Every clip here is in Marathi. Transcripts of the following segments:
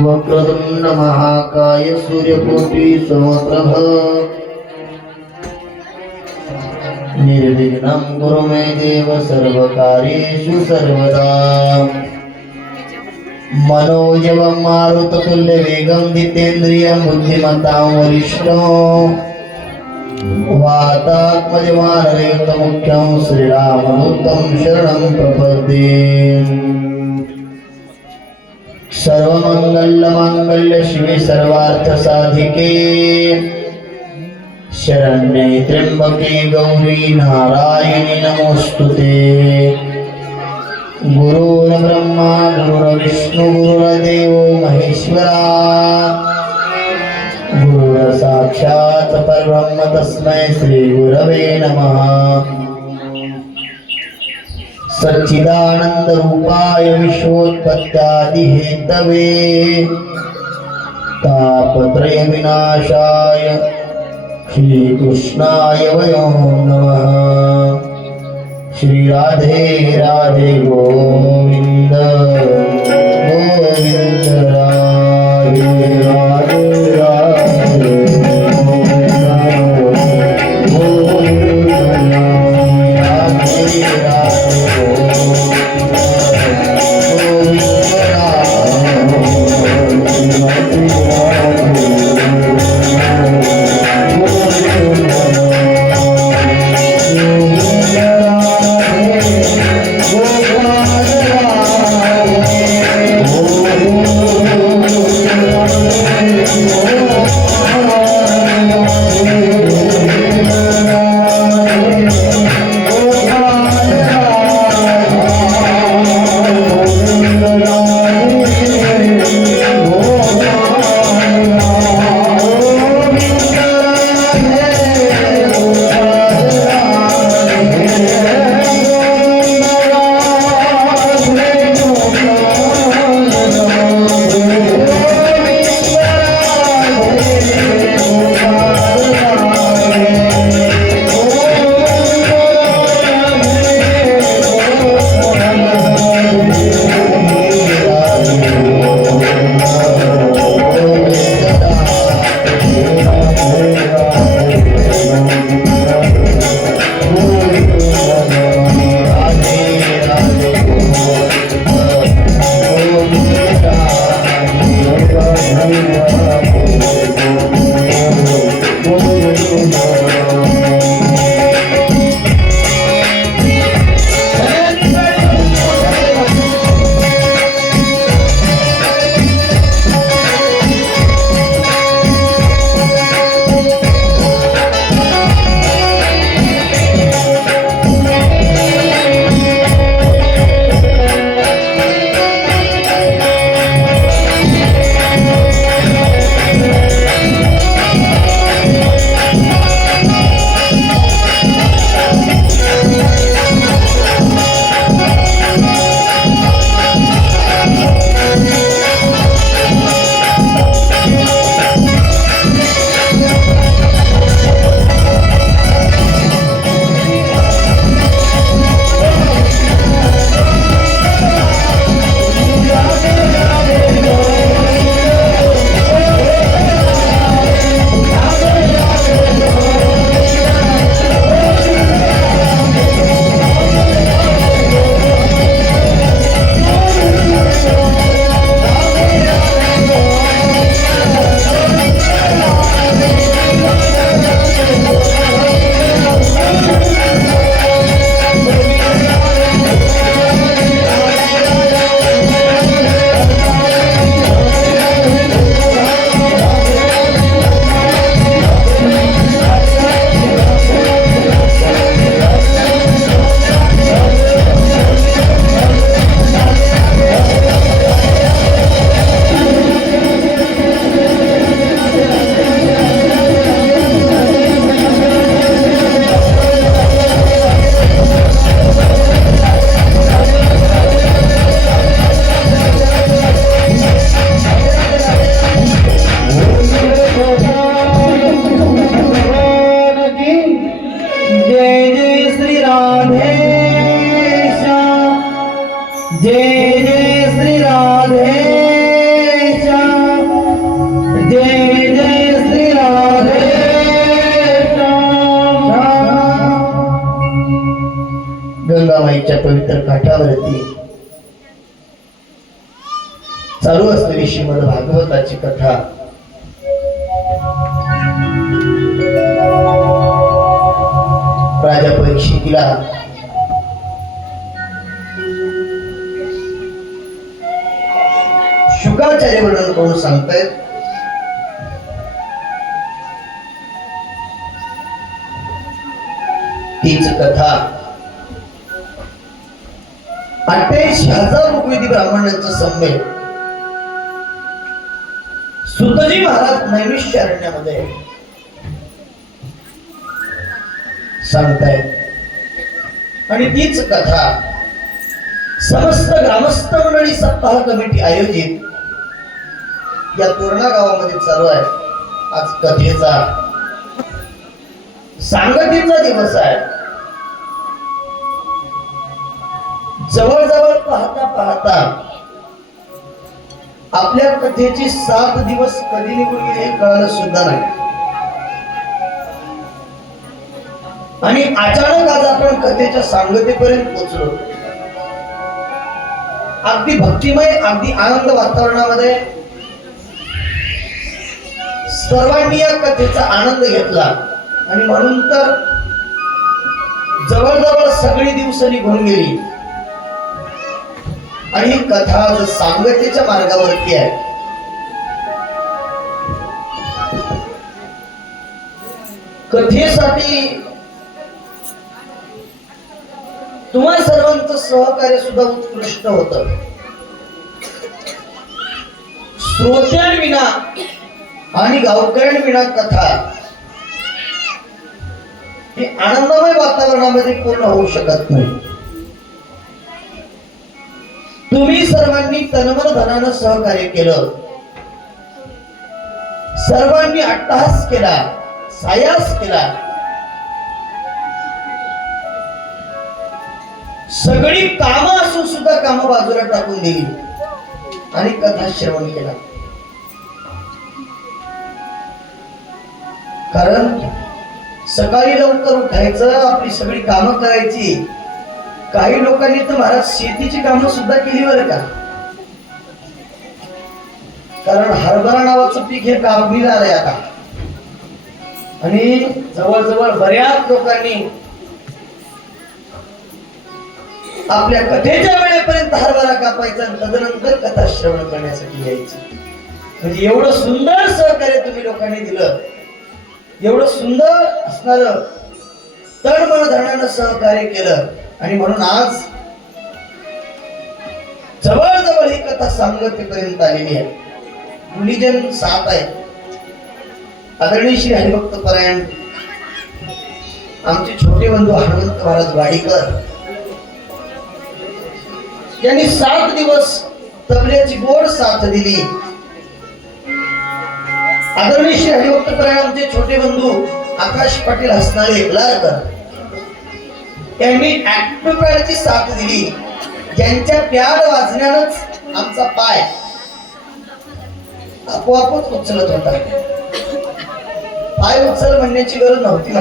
वक्रतुंड महाकाय सूर्यकोटि समप्रभ निर्विघ्नं कुरु मे देव सर्वकार्येषु सर्वदा मनोजवं मारुततुल्यवेगं जितेन्द्रियं बुद्धिमतां वरिष्ठं वातात्मजमानरयुक्तमुख्यं श्रीरामदूतं शरणं प्रपद्ये सर्वमंगलमांगल्य शिवे सर्वार्थसाधिके शरण्ये त्र्यंबके गौरी नारायणी नमोस्तुते गुरुर्ब्रह्मा गुरुर्विष्णु गुरुर्देवो महेश्वरा गुरुर्साक्षात् परब्रह्म तस्मै श्री गुरवे नमः सच्चिदानंद रूपाय विश्वोत्पत्त्यादि हेतवे तापत्रय विनाशाय श्री कृष्णाय वयं नमः। श्री राधे राधे गोविंद गोविंद राधे राधे राधे जय जय श्री राधेश। गंगामाईच्या पवित्र काठावरती चालू असलेली श्रीमद भागवताची कथा राजा परीक्षितीला शुकाचार्य वर्णन करून सांगतायत. तीच कथा 88,000 ऋग्वेदी ब्राह्मणांचं संमेल सुतजी महाराज नैमिषारण्यामध्ये सांगतायत आणि तीच कथा समस्त ग्रामस्थ मंडळी सप्ताह कमिटी आयोजित या तोरणा गावामध्ये चालू आहे. आज कथेचा सांगतीचा दिवस आहे. जवळजवळ पाहता पाहता आपल्या कथेची 7 दिवस कधी निघून गेले हे कळलं सुद्धा नाही. आणि अचानक आज आपण कथेच्या सांगतेपर्यंत पोहोचलो. अगदी भक्तिमय, अगदी आनंद वातावरणामध्ये सर्वांनी या कथेचा आनंद घेतला आणि म्हणून तर जवळजवळ सगळी दिवस निघून गेली आणि ही कथा आज सांगतेच्या मार्गावरती आहे. कथेसाठी तुम्हा सर्वांचं सहकार्य सुद्धा उत्कृष्ट होतं. श्रोत्यांविना आणि गावकऱ्यांविना कथा ही आनंदमय वातावरणामध्ये पूर्ण होऊ शकत नाही. तुम्ही सर्वांनी तनमन धनानं सहकार्य केलं. सर्वांनी अट्टहास केला, सायास केला. सगळी कामं असून सुद्धा कामं बाजूला टाकून दिली आणि कथा श्रवण केला. कारण सकाळी लवकर उठायचं, आपली सगळी कामं करायची. काही लोकांनी तर महाराज शेतीची कामं सुद्धा केली बरं का. कारण हरभरा नावाचं पीक हे काढणीला आलंय आता आणि जवळजवळ बऱ्याच लोकांनी आपल्या कथेच्या वेळेपर्यंत हरभरा कापायचा आणि तदनंतर कथा श्रवण करण्यासाठी यायची. म्हणजे एवढं सुंदर सहकार्य तुम्ही लोकांनी दिलं. एवढं सुंदर असणार तळमळ धरणानं सहकार्य केलं आणि म्हणून आज जवळजवळ ही कथा सांगतेपर्यंत आलेली आहे. मुलीजन 7 आहे. आदरणीय श्री हरिभक्त परायण आमचे छोटे बंधू हनुमंत महाराज वाडीकर यांनी 7 दिवस तबल्याची गोड साथ दिली. आदरणीय श्री हरिभक्त परायण आमचे छोटे बंधू आकाश पाटील हसनाळे लारकर यांनी ऍक्टिव्ह पॅडची साथ दिली. ज्यांच्या प्याड वाजण्यानंच आमचा पाय आपोआपच उचलत होता. पाय उचल म्हणण्याची गरज नव्हती ना.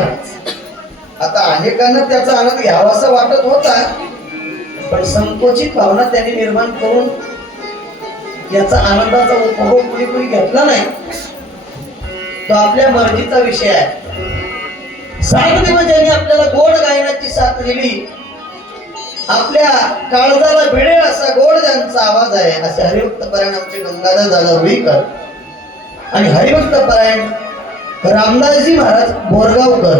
आता अनेकांना त्याचा आनंद घ्यावासा वाटत होता, पण संकोचित भावना त्यांनी निर्माण करून याचा आनंदाचा उपभोग कुणी कुणी घेतला नाही. तो आपल्या मर्जीचा विषय आहे. 7 दिवस ज्यांनी आपल्याला गोड गायनाची साथ दिली, आपल्या काळजाला भिडेल असा गोड ज्यांचा आवाज आहे असे हरिभक्त परायण आमचे गंगाधर दादा रुईकर आणि हरिभक्त परायण रामदासजी महाराज बोरगावकर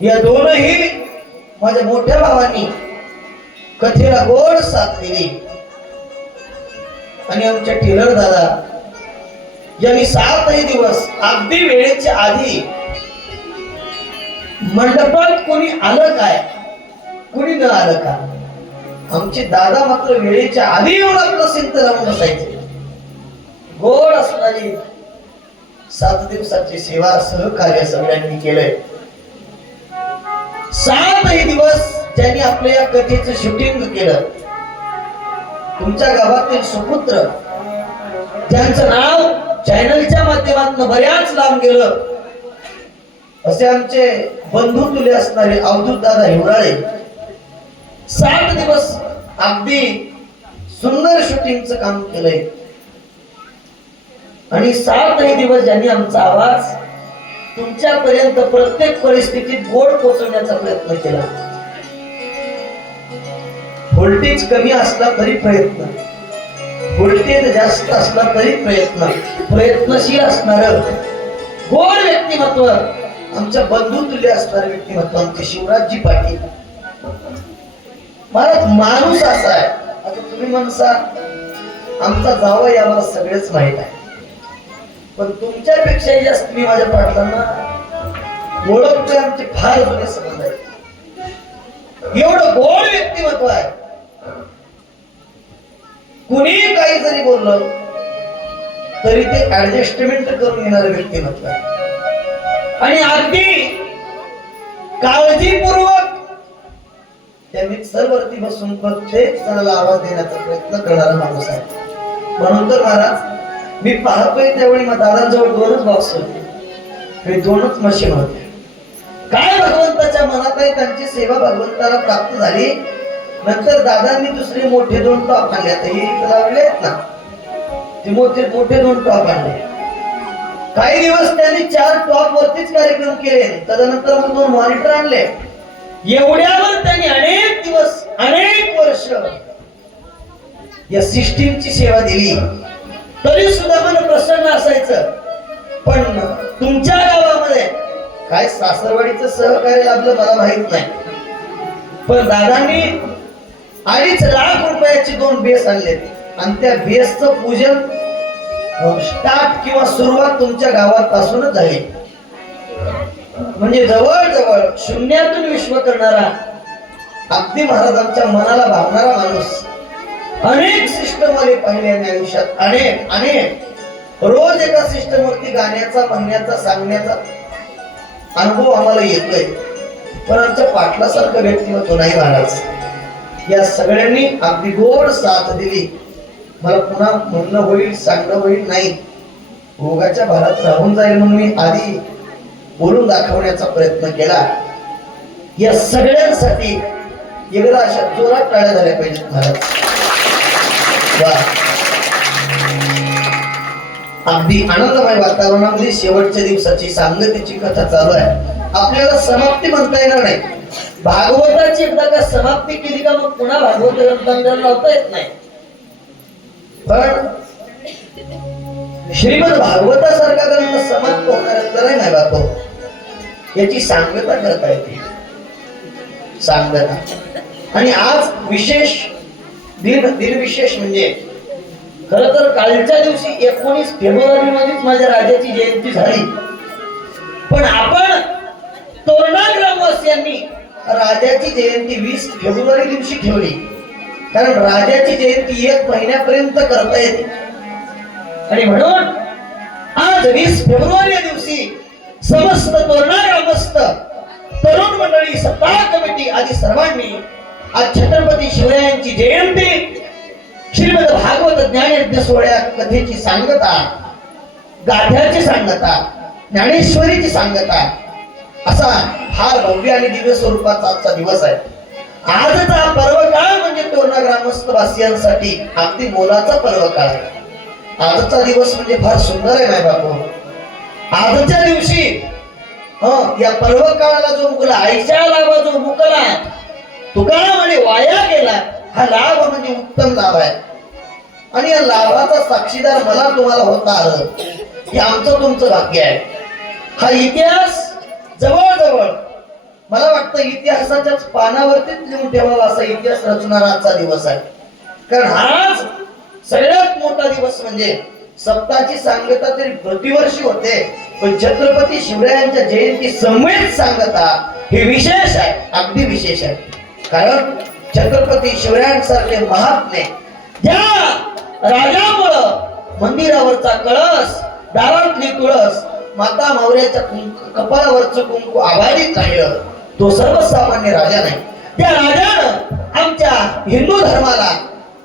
या दोनही माझ्या मोठ्या भावांनी कथेला गोड साथ दिली. आणि आमच्या टेलर दादा यांनी 7 दिवस अगदी वेळेच्या आधी मंडपात कोणी आलं काय, कोणी न आलं का, आमचे दादा मात्र वेळेच्या आधी येऊन आपलं सिंत लावून बसायचे. गोड असणारी 7 दिवसाची सेवा सहकार्य सगळ्यांनी केलंय. 7 दिवस ज्यांनी आपल्या या कथेचं शूटिंग केलं. तुमच्या गावातील सुपुत्र ज्यांचं नाव चॅनलच्या माध्यमातून बऱ्याच लांब गेलं असे आमचे बंधू तुले असणारे अवधूत दादा हिवराळे 7 दिवस अगदी सुंदर शूटिंगचं काम केलंय आणि 7 दिवस ज्यांनी आमचा आवाज तुमच्यापर्यंत प्रत्येक परिस्थितीत गोड पोहोचवण्याचा प्रयत्न केला. व्होल्टेज कमी असला तरी प्रयत्न, व्होल्टेज जास्त असला तरी प्रयत्नशील असणार गोड व्यक्तिमत्व, आमच्या बंधुतुल्य असणारे व्यक्तिमत्व आमचे शिवराजजी पाटील महाराज. माणूस असा आहे. आता तुम्ही म्हणसा आमचा जावई आम्हाला सगळेच माहित आहे, पण तुमच्यापेक्षाही जास्त मी माझ्या पाटलांना ओळखतोय. आमचे फार जुने संबंध आहेत. एवढं गोड व्यक्तिमत्व आहे. कुणी काही जरी बोललं तरी ते ऍडजस्टमेंट करून घेणारं व्यक्तिमत्व आहे आणि अगदी काळजीपूर्वक त्या मिक्सरवरती बसून प्रत्येक जणाला आवाज देण्याचा प्रयत्न करणारा माणूस आहे. म्हणून तर महाराज मी पाहतोय त्यावेळी मग दादांजवळ 2च बॉक्स होते, 2च मशीन होते. काय भगवंताच्या मनात आहे त्यांची सेवा भगवंताला प्राप्त झाली. नंतर दादांनी दुसरे मोठे 2 टॉप आणले. आता हे लावले आहेत ना ते मोठे 2 टॉप आणले. काही दिवस त्यांनी 4 टॉप वरतीच कार्यक्रम केले. त्यानंतर मग 2 मॉनिटर आणले. एवढ्यावर त्यांनी अनेक दिवस अनेक वर्ष या सिस्टीमची सेवा दिली. तरी सुद्धा मन प्रसन्न असायचं. पण तुमच्या गावामध्ये काय सासरवाडीचं सहकार्य लाभलं मला माहित नाही, पण दादांनी 2.5 लाख रुपयाचे 2 बेस आणले आणि त्या बेसचं पूजन स्टार्ट किंवा सुरुवात तुमच्या गावापासूनच झाली. म्हणजे जवळजवळ शून्यातून विश्व करणारा अगदी महाराजांच्या मनाला भावणारा माणूस. अनेक सिस्टम वाले पाहिले आणि आयुष्यात अनेक रोज एका सिस्टम वरती गाण्याचा, म्हणण्याचा, सांगण्याचा अनुभव आम्हाला येतोय. पण आमच्या पाटलासारखं व्यक्तिमत्व नाही महाराज. या सगळ्यांनी अगदी गोड साथ दिली. मला पुन्हा म्हणणं होईल, सांगणं होईल नाही, भोगाच्या भारात राहून जाईल म्हणून मी आधी बोलून दाखवण्याचा प्रयत्न केला. या सगळ्यांसाठी एकदा अशा जोरात टाळ्या झाल्या पाहिजेत महाराज. अगदी आनंदमय वातावरणामध्ये शेवटच्या दिवसाची सांगतेची कथा चालू आहे. आपल्याला समाप्ती म्हणता येणार नाही. भागवताची एकदा का समाप्ती केली का मग पुन्हा भागवत ग्रंथांना लावता येत नाही. पण श्रीमद भागवतासारखा ग्रंथ समाप्त होणाऱ्यांचा नाही बापू. याची सांगता करता येते, सांगता. आणि आज विशेष दिन विशेष म्हणजे खरं तर कालच्या दिवशी 19 फेब्रुवारी मध्येच माझ्या राजाची जयंती झाली. पण आपण तोरणा ग्रामवासियांनी राजाची जयंती 20 फेब्रुवारी दिवशी ठेवली. कारण राजाची जयंती 1 महिन्यापर्यंत करता येते आणि म्हणून आज 20 फेब्रुवारी या दिवशी समस्त तोरणा ग्रामस्थ, तरुण मंडळी, सत्ता कमिटी आदी सर्वांनी आज छत्रपती शिवरायांची जयंती, श्रीमद भागवत ज्ञानयज्ञ सोहळ्या कथेची सांगता, गाथ्याची सांगता, ज्ञानेश्वरीची सांगता असा फार भव्य आणि दिव्य स्वरूपाचा आजचा दिवस आहे. आजचा पर्व काळ म्हणजे तोरणा ग्रामस्थ वासियांसाठी अगदी मोलाचा पर्व काळ आहे. आजचा दिवस म्हणजे फार सुंदर आहे नाही बापू. आजच्या दिवशी या पर्व काळाला जो मुकला, आईच्या लाभा जो मुकला, तुकाराम म्हणे वाया गेला. हा लाभ म्हणजे उत्तम लाभ आहे आणि या लाभाचा साक्षीदार मला तुम्हाला होता आलं हे आमचं तुमचं भाग्य आहे. हा इतिहास जवळजवळ मला वाटतं इतिहासाच्याच पानावरतीच लिहून ठेवावा असा इतिहास रचणारा आजचा दिवस आहे. कारण हाच सगळ्यात मोठा दिवस म्हणजे सप्ताची सांगता तरी प्रतिवर्षी होते, पण छत्रपती शिवरायांच्या जयंती समवेत सांगता हे विशेष आहे, अगदी विशेष आहे. कारण छत्रपती शिवरायांसारखे महात्मे ज्या राजामुळं मंदिरावरचा कळस, दारातली तुळस, माता मावऱ्याच्या कपाळावरचं कुंकू आभारीत राहिलं, तो सर्वसामान्य राजा नाही. त्या राजानं आमच्या हिंदू धर्माला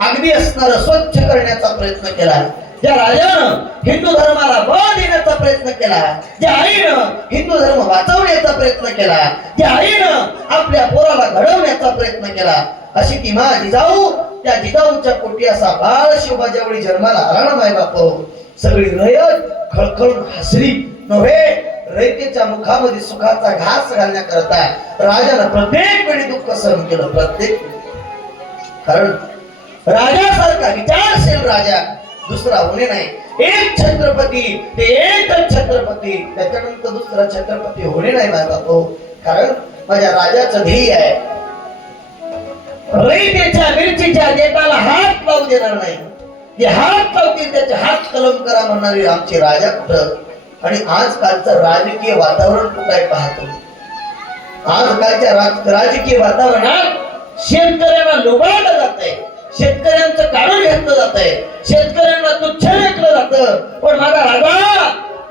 अगदी असणारं स्वच्छ करण्याचा प्रयत्न केला. ज्या राजानं हिंदू धर्माला बळ देण्याचा प्रयत्न केला, ज्या आईनं हिंदू धर्म वाचवण्याचा प्रयत्न केला, ज्या आईनं आपल्या पोराला घडवण्याचा प्रयत्न केला, अशी ती मा जिजाऊ, त्या जिजाऊच्या पोटी असा बाळ शिवबाच्यावेळी जन्माला आला ना माय बाप, सगळी रयत खळखळून हसली नव्हे, रयतेच्या मुखामध्ये सुखाचा घास घालण्याकरता राजानं प्रत्येक वेळी दुःख सहन केलं, प्रत्येक. कारण राजासारखा विचारशील राजा दुसरा होणे नाही. एक छत्रपती ते एकच छत्रपती, त्याच्यानंतर दुसरा छत्रपती होणे नाही माझ्या बापू. कारण माझ्या राजाचं ध्येय आहे, रयतेच्या मिरचीच्या देताला हात लावू देणार नाही. जे हात लावतील त्याचे हात कलम करा म्हणणारे आमचे राजा कुठं. आणि आजकालचं राजकीय वातावरण कुठे पाहतो. आजकालच्या राजकीय वातावरणात शेतकऱ्यांना लुबाडलं जातंय, शेतकऱ्यांचं काढून घेतलं जातंय, शेतकऱ्यांना तुच्छ लेखलं जातं. पण माझा राजा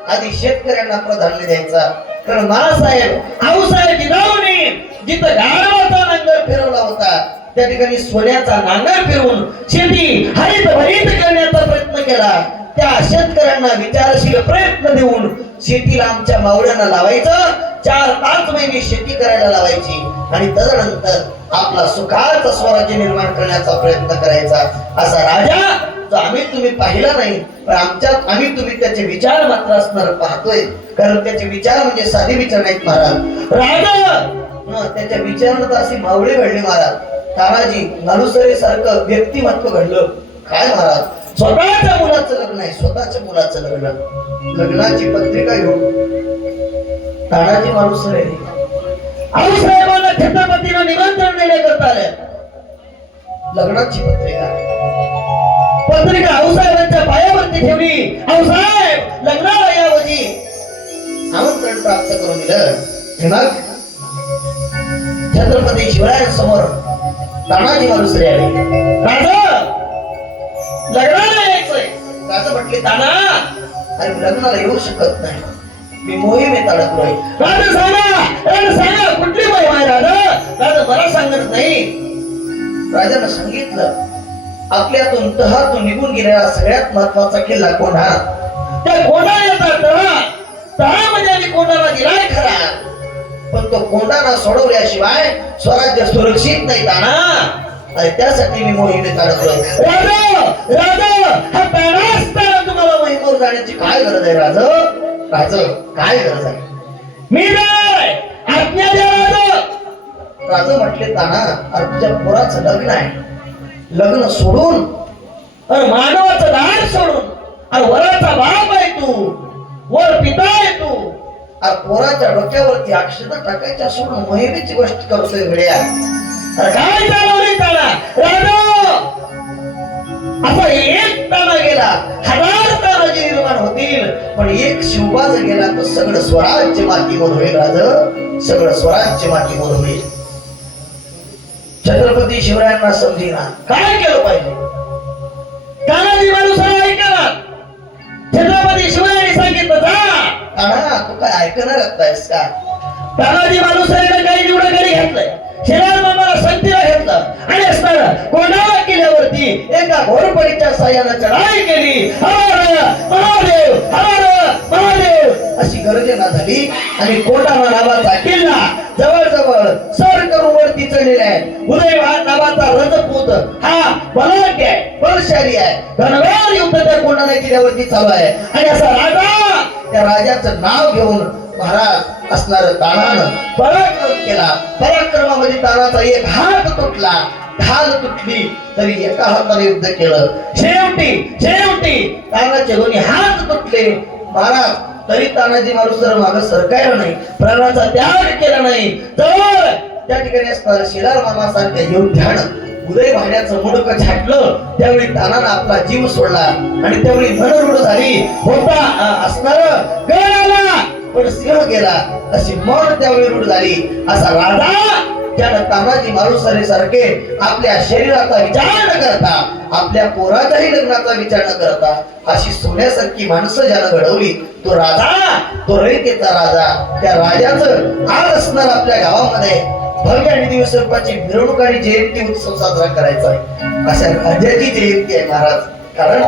आधी शेतकऱ्यांना प्राधान्य द्यायचा. कारण मासाहेब आऊसाहेब जिजाऊने जिथं गाढवाचा नांगर फिरवला होता त्या ठिकाणी सोन्याचा नांगर फिरवून शेती हरित भरित करण्याचा प्रयत्न केला. त्या शेतकऱ्यांना विचारशील प्रयत्न देऊन शेतीला आमच्या मावळ्यांना लावायचं, 4-5 महिने शेती करायला लावायची आणि तदनंतर आपला सुखाचं स्वराज्य निर्माण करण्याचा प्रयत्न करायचा. असा राजा जो आम्ही तुम्ही पाहिला नाही, पण आमच्यात आम्ही तुम्ही त्याचे विचार मात्र असणार पाहतोय. कारण त्याचे विचार म्हणजे साधे विचार नाहीत महाराज. राजा त्याच्या विचारात अशी मावळे घडली महाराज. तानाजी मालुसरे सारखं व्यक्तिमत्व घडलं. काय महाराज, स्वतःच्या मुलाचं लग्न आहे, स्वतःच्या मुलाचं लग्न, लग्नाची पत्रिका घेऊन तानाजी मालुसरे आऊसाहेबांना छत्रपतीला निमंत्रण देण्याकरता आले. लग्नाची पत्रिका आऊसाहेबांच्या पायावरती ठेवली. आऊसाहेब लग्नाला यावजी आमंत्रण प्राप्त करून दिलं. मग छत्रपती शिवरायांसमोर तानाजी मालुसरे आले. राजा लग्नाला यायचंय. राजा म्हटले ताना अरे लग्नाला येऊ शकत नाही, मी मोहिमेत अडकलोय. राजा सांगा कुठली मोहीम आहे राजा. राजा मला सांगत नाही. राजानं सांगितलं आपल्यातून तहातून निघून गेलेला सगळ्यात महत्वाचा किल्ला कोंढा. त्या कोंढाण्याचा तहा म्हणजे आम्ही कोंढाला दिलाय खरा, पण तो कोंढाणा सोडवल्याशिवाय स्वराज्य सुरक्षित नाही ताना. आणि त्यासाठी मी मोहिमेत अडकलोय. राजा हा ताना असताना तुम्हाला मोहिमेवर जाण्याची काय गरज आहे राजा. राजा काय गरज आहे, मी आज्ञा द्या राजा. राजा म्हटले ताना अरे तुझ्या पोराचं लग्न आहे, लग्न सोडून अरे मानवाचं दार सोडून अरे वराचा बाप आहे तू, वर पिता आहे तू, अरे पोराच्या डोक्यावरती अक्षता टाकायच्या सोडून मोहिमेची गोष्ट करतोय घड्या. काय चालवली ताना राजा. असा एक ताना गेला, 1000 तानाजी निर्माण होतील, पण एक शिवबाज गेला तर सगळं स्वराज्य मातीमोल होईल राजा, सगळं स्वराज्य मातीमोल होईल. छत्रपती शिवरायांना समजेना काय केलं पाहिजे. तानाजी मालुसरे ऐकला. छत्रपती शिवरायांनी सांगितलं जा. ताना तू काय ऐकणार आहेस का. तानाजी मालुसरेने काही निवडकरी घेतलंय, शिराळ मामाला संतीला घेतलं आणि असताना कोंढाणा किल्ल्यावरती एका घोरपडीच्या साह्यानं चढाई केली. महादेव महादेव अशी गर्जना झाली आणि कोंढाणा नावाचा किल्ला जवळजवळ सर करून वरती चढलेला आहे. उदयवान नावाचा रजपूत हा बलाढ्य आहे, बलशाली आहे. घनघोर युद्ध त्या कोंढाणा किल्ल्यावरती चालू आहे. आणि असा राजा, त्या राजाचं नाव घेऊन महाराज असणार तानानं पराक्रम केला. पराक्रमामध्ये तानाचा एक हात तुटला, ढाल तुटली तरी एका हाताने युद्ध केलं. शेवटी तानाचे दोन्ही हात तुटले महाराज, तरी तानाजी मालुसरे मागे सरकायला नाही, प्राणाचा त्याग केला नाही. तर त्या ठिकाणी असणार शिराळ मामा सारख्या योद्ध्यानं उदय भाण्याचं मुडकं छाटलं. त्यावेळी तानानं आपला जीव सोडला आणि त्यावेळी मनरूढ झाली. होता असणार गड आला पण सिंह गेला अशी मन त्यावेळी रूढ झाली. असा राजा ज्यानं तानाजी मालुसरे सारखे आपल्या शरीराचा विचार न करता, आपल्या पोराच्याही लग्नाचा विचार न करता अशी सोन्यासारखी माणसं ज्यानं घडवली तो राजा, तो रयतेचा राजा. त्या राजाचं आज असणार आपल्या गावामध्ये भव्य आणि दिवस रूपाची मिरवणूक आणि जयंती उत्सव साजरा करायचा आहे. अशा राजाची जयंती आहे महाराज. कारण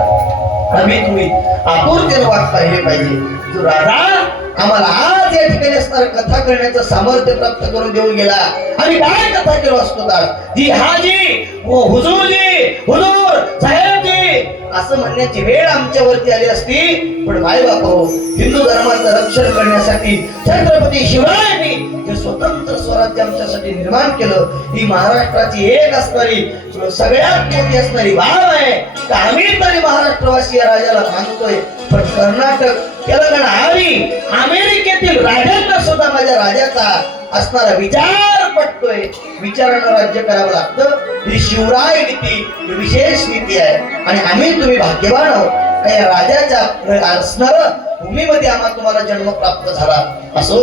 आम्ही तुम्ही आतुरतेने वाट पाहिले पाहिजे. जो राजा आम्हाला आज या ठिकाणी असणारं कथा करण्याचं सामर्थ्य प्राप्त करून देऊन गेला. आम्ही काय कथा केलो असतो तर जी हाजी हुजूरजी हुजूर साहेबजी असं म्हणण्याची वेळ आमच्यावरती आली असती. पण माय बाप हो, हिंदू धर्माचं रक्षण करण्यासाठी छत्रपती शिवरायांनी जे स्वतंत्र स्वराज्य आमच्यासाठी निर्माण केलं, ही महाराष्ट्राची एक असणारी सगळ्यात मोठी असणारी बाब आहे. तर आम्ही तरी महाराष्ट्रवासी या राजाला मानतोय, पण कर्नाटक तेलंगणा आणि अमेरिकेतील राजांना सुद्धा माझ्या राजाचा असणारा विचार पटतोय. विचारानं राज्य करावं लागतं. ही शिवराय नीती ही विशेष नीती आहे आणि आम्ही तुम्ही भाग्यवान आहोत. या राजाच्या असणार भूमीमध्ये आम्हाला तुम्हाला जन्म प्राप्त झाला. असो,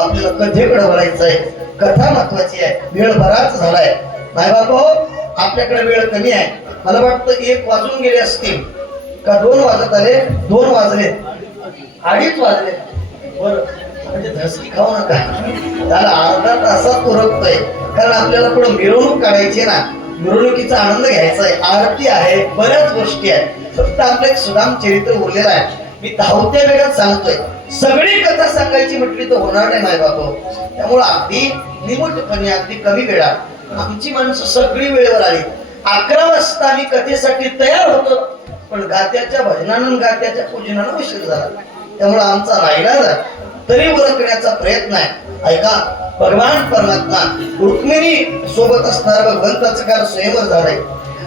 आपल्याला कथेकडे वळायचंय. कथा महत्वाची आहे. वेळ बराच झालाय. माय बाबा, आपल्याकडे वेळ कमी आहे. मला वाटतं 1 वाजून गेले असतील का 2 वाजत आले. 2 वाजले, 2:30 वाजले. बरं, म्हणजे धसकी खाऊ नका. त्याला अर्धा तासात उरकतोय, कारण आपल्याला पुढे मिरवणूक काढायची ना. मिरवणुकीचा आनंद घ्यायचा आहे. आरती आहे, बऱ्याच गोष्टी आहेत. फक्त आपलं एक सुदाम चरित्र उरलेलं आहे. मी धावत्या वेळात सांगतोय. सगळी कथा सांगायची म्हटली तर होणार नाही माय बाबा. त्यामुळे अगदी निमूटपणे अगदी कमी वेळात आमची माणसं सगळी वेळेवर आली. 11 वाजता आम्ही कथेसाठी तयार होतो, पण गात्याच्या भजनानं गात्याच्या पूजनानं उशीर झाला. त्यामुळे आमचा नाईलाज तरी उरकण्याचा प्रयत्न आहे. ऐका, भगवान परमात्मा रुक्मिणी सोबत असणारा भगवंताचं काल स्वयंवर झालंय.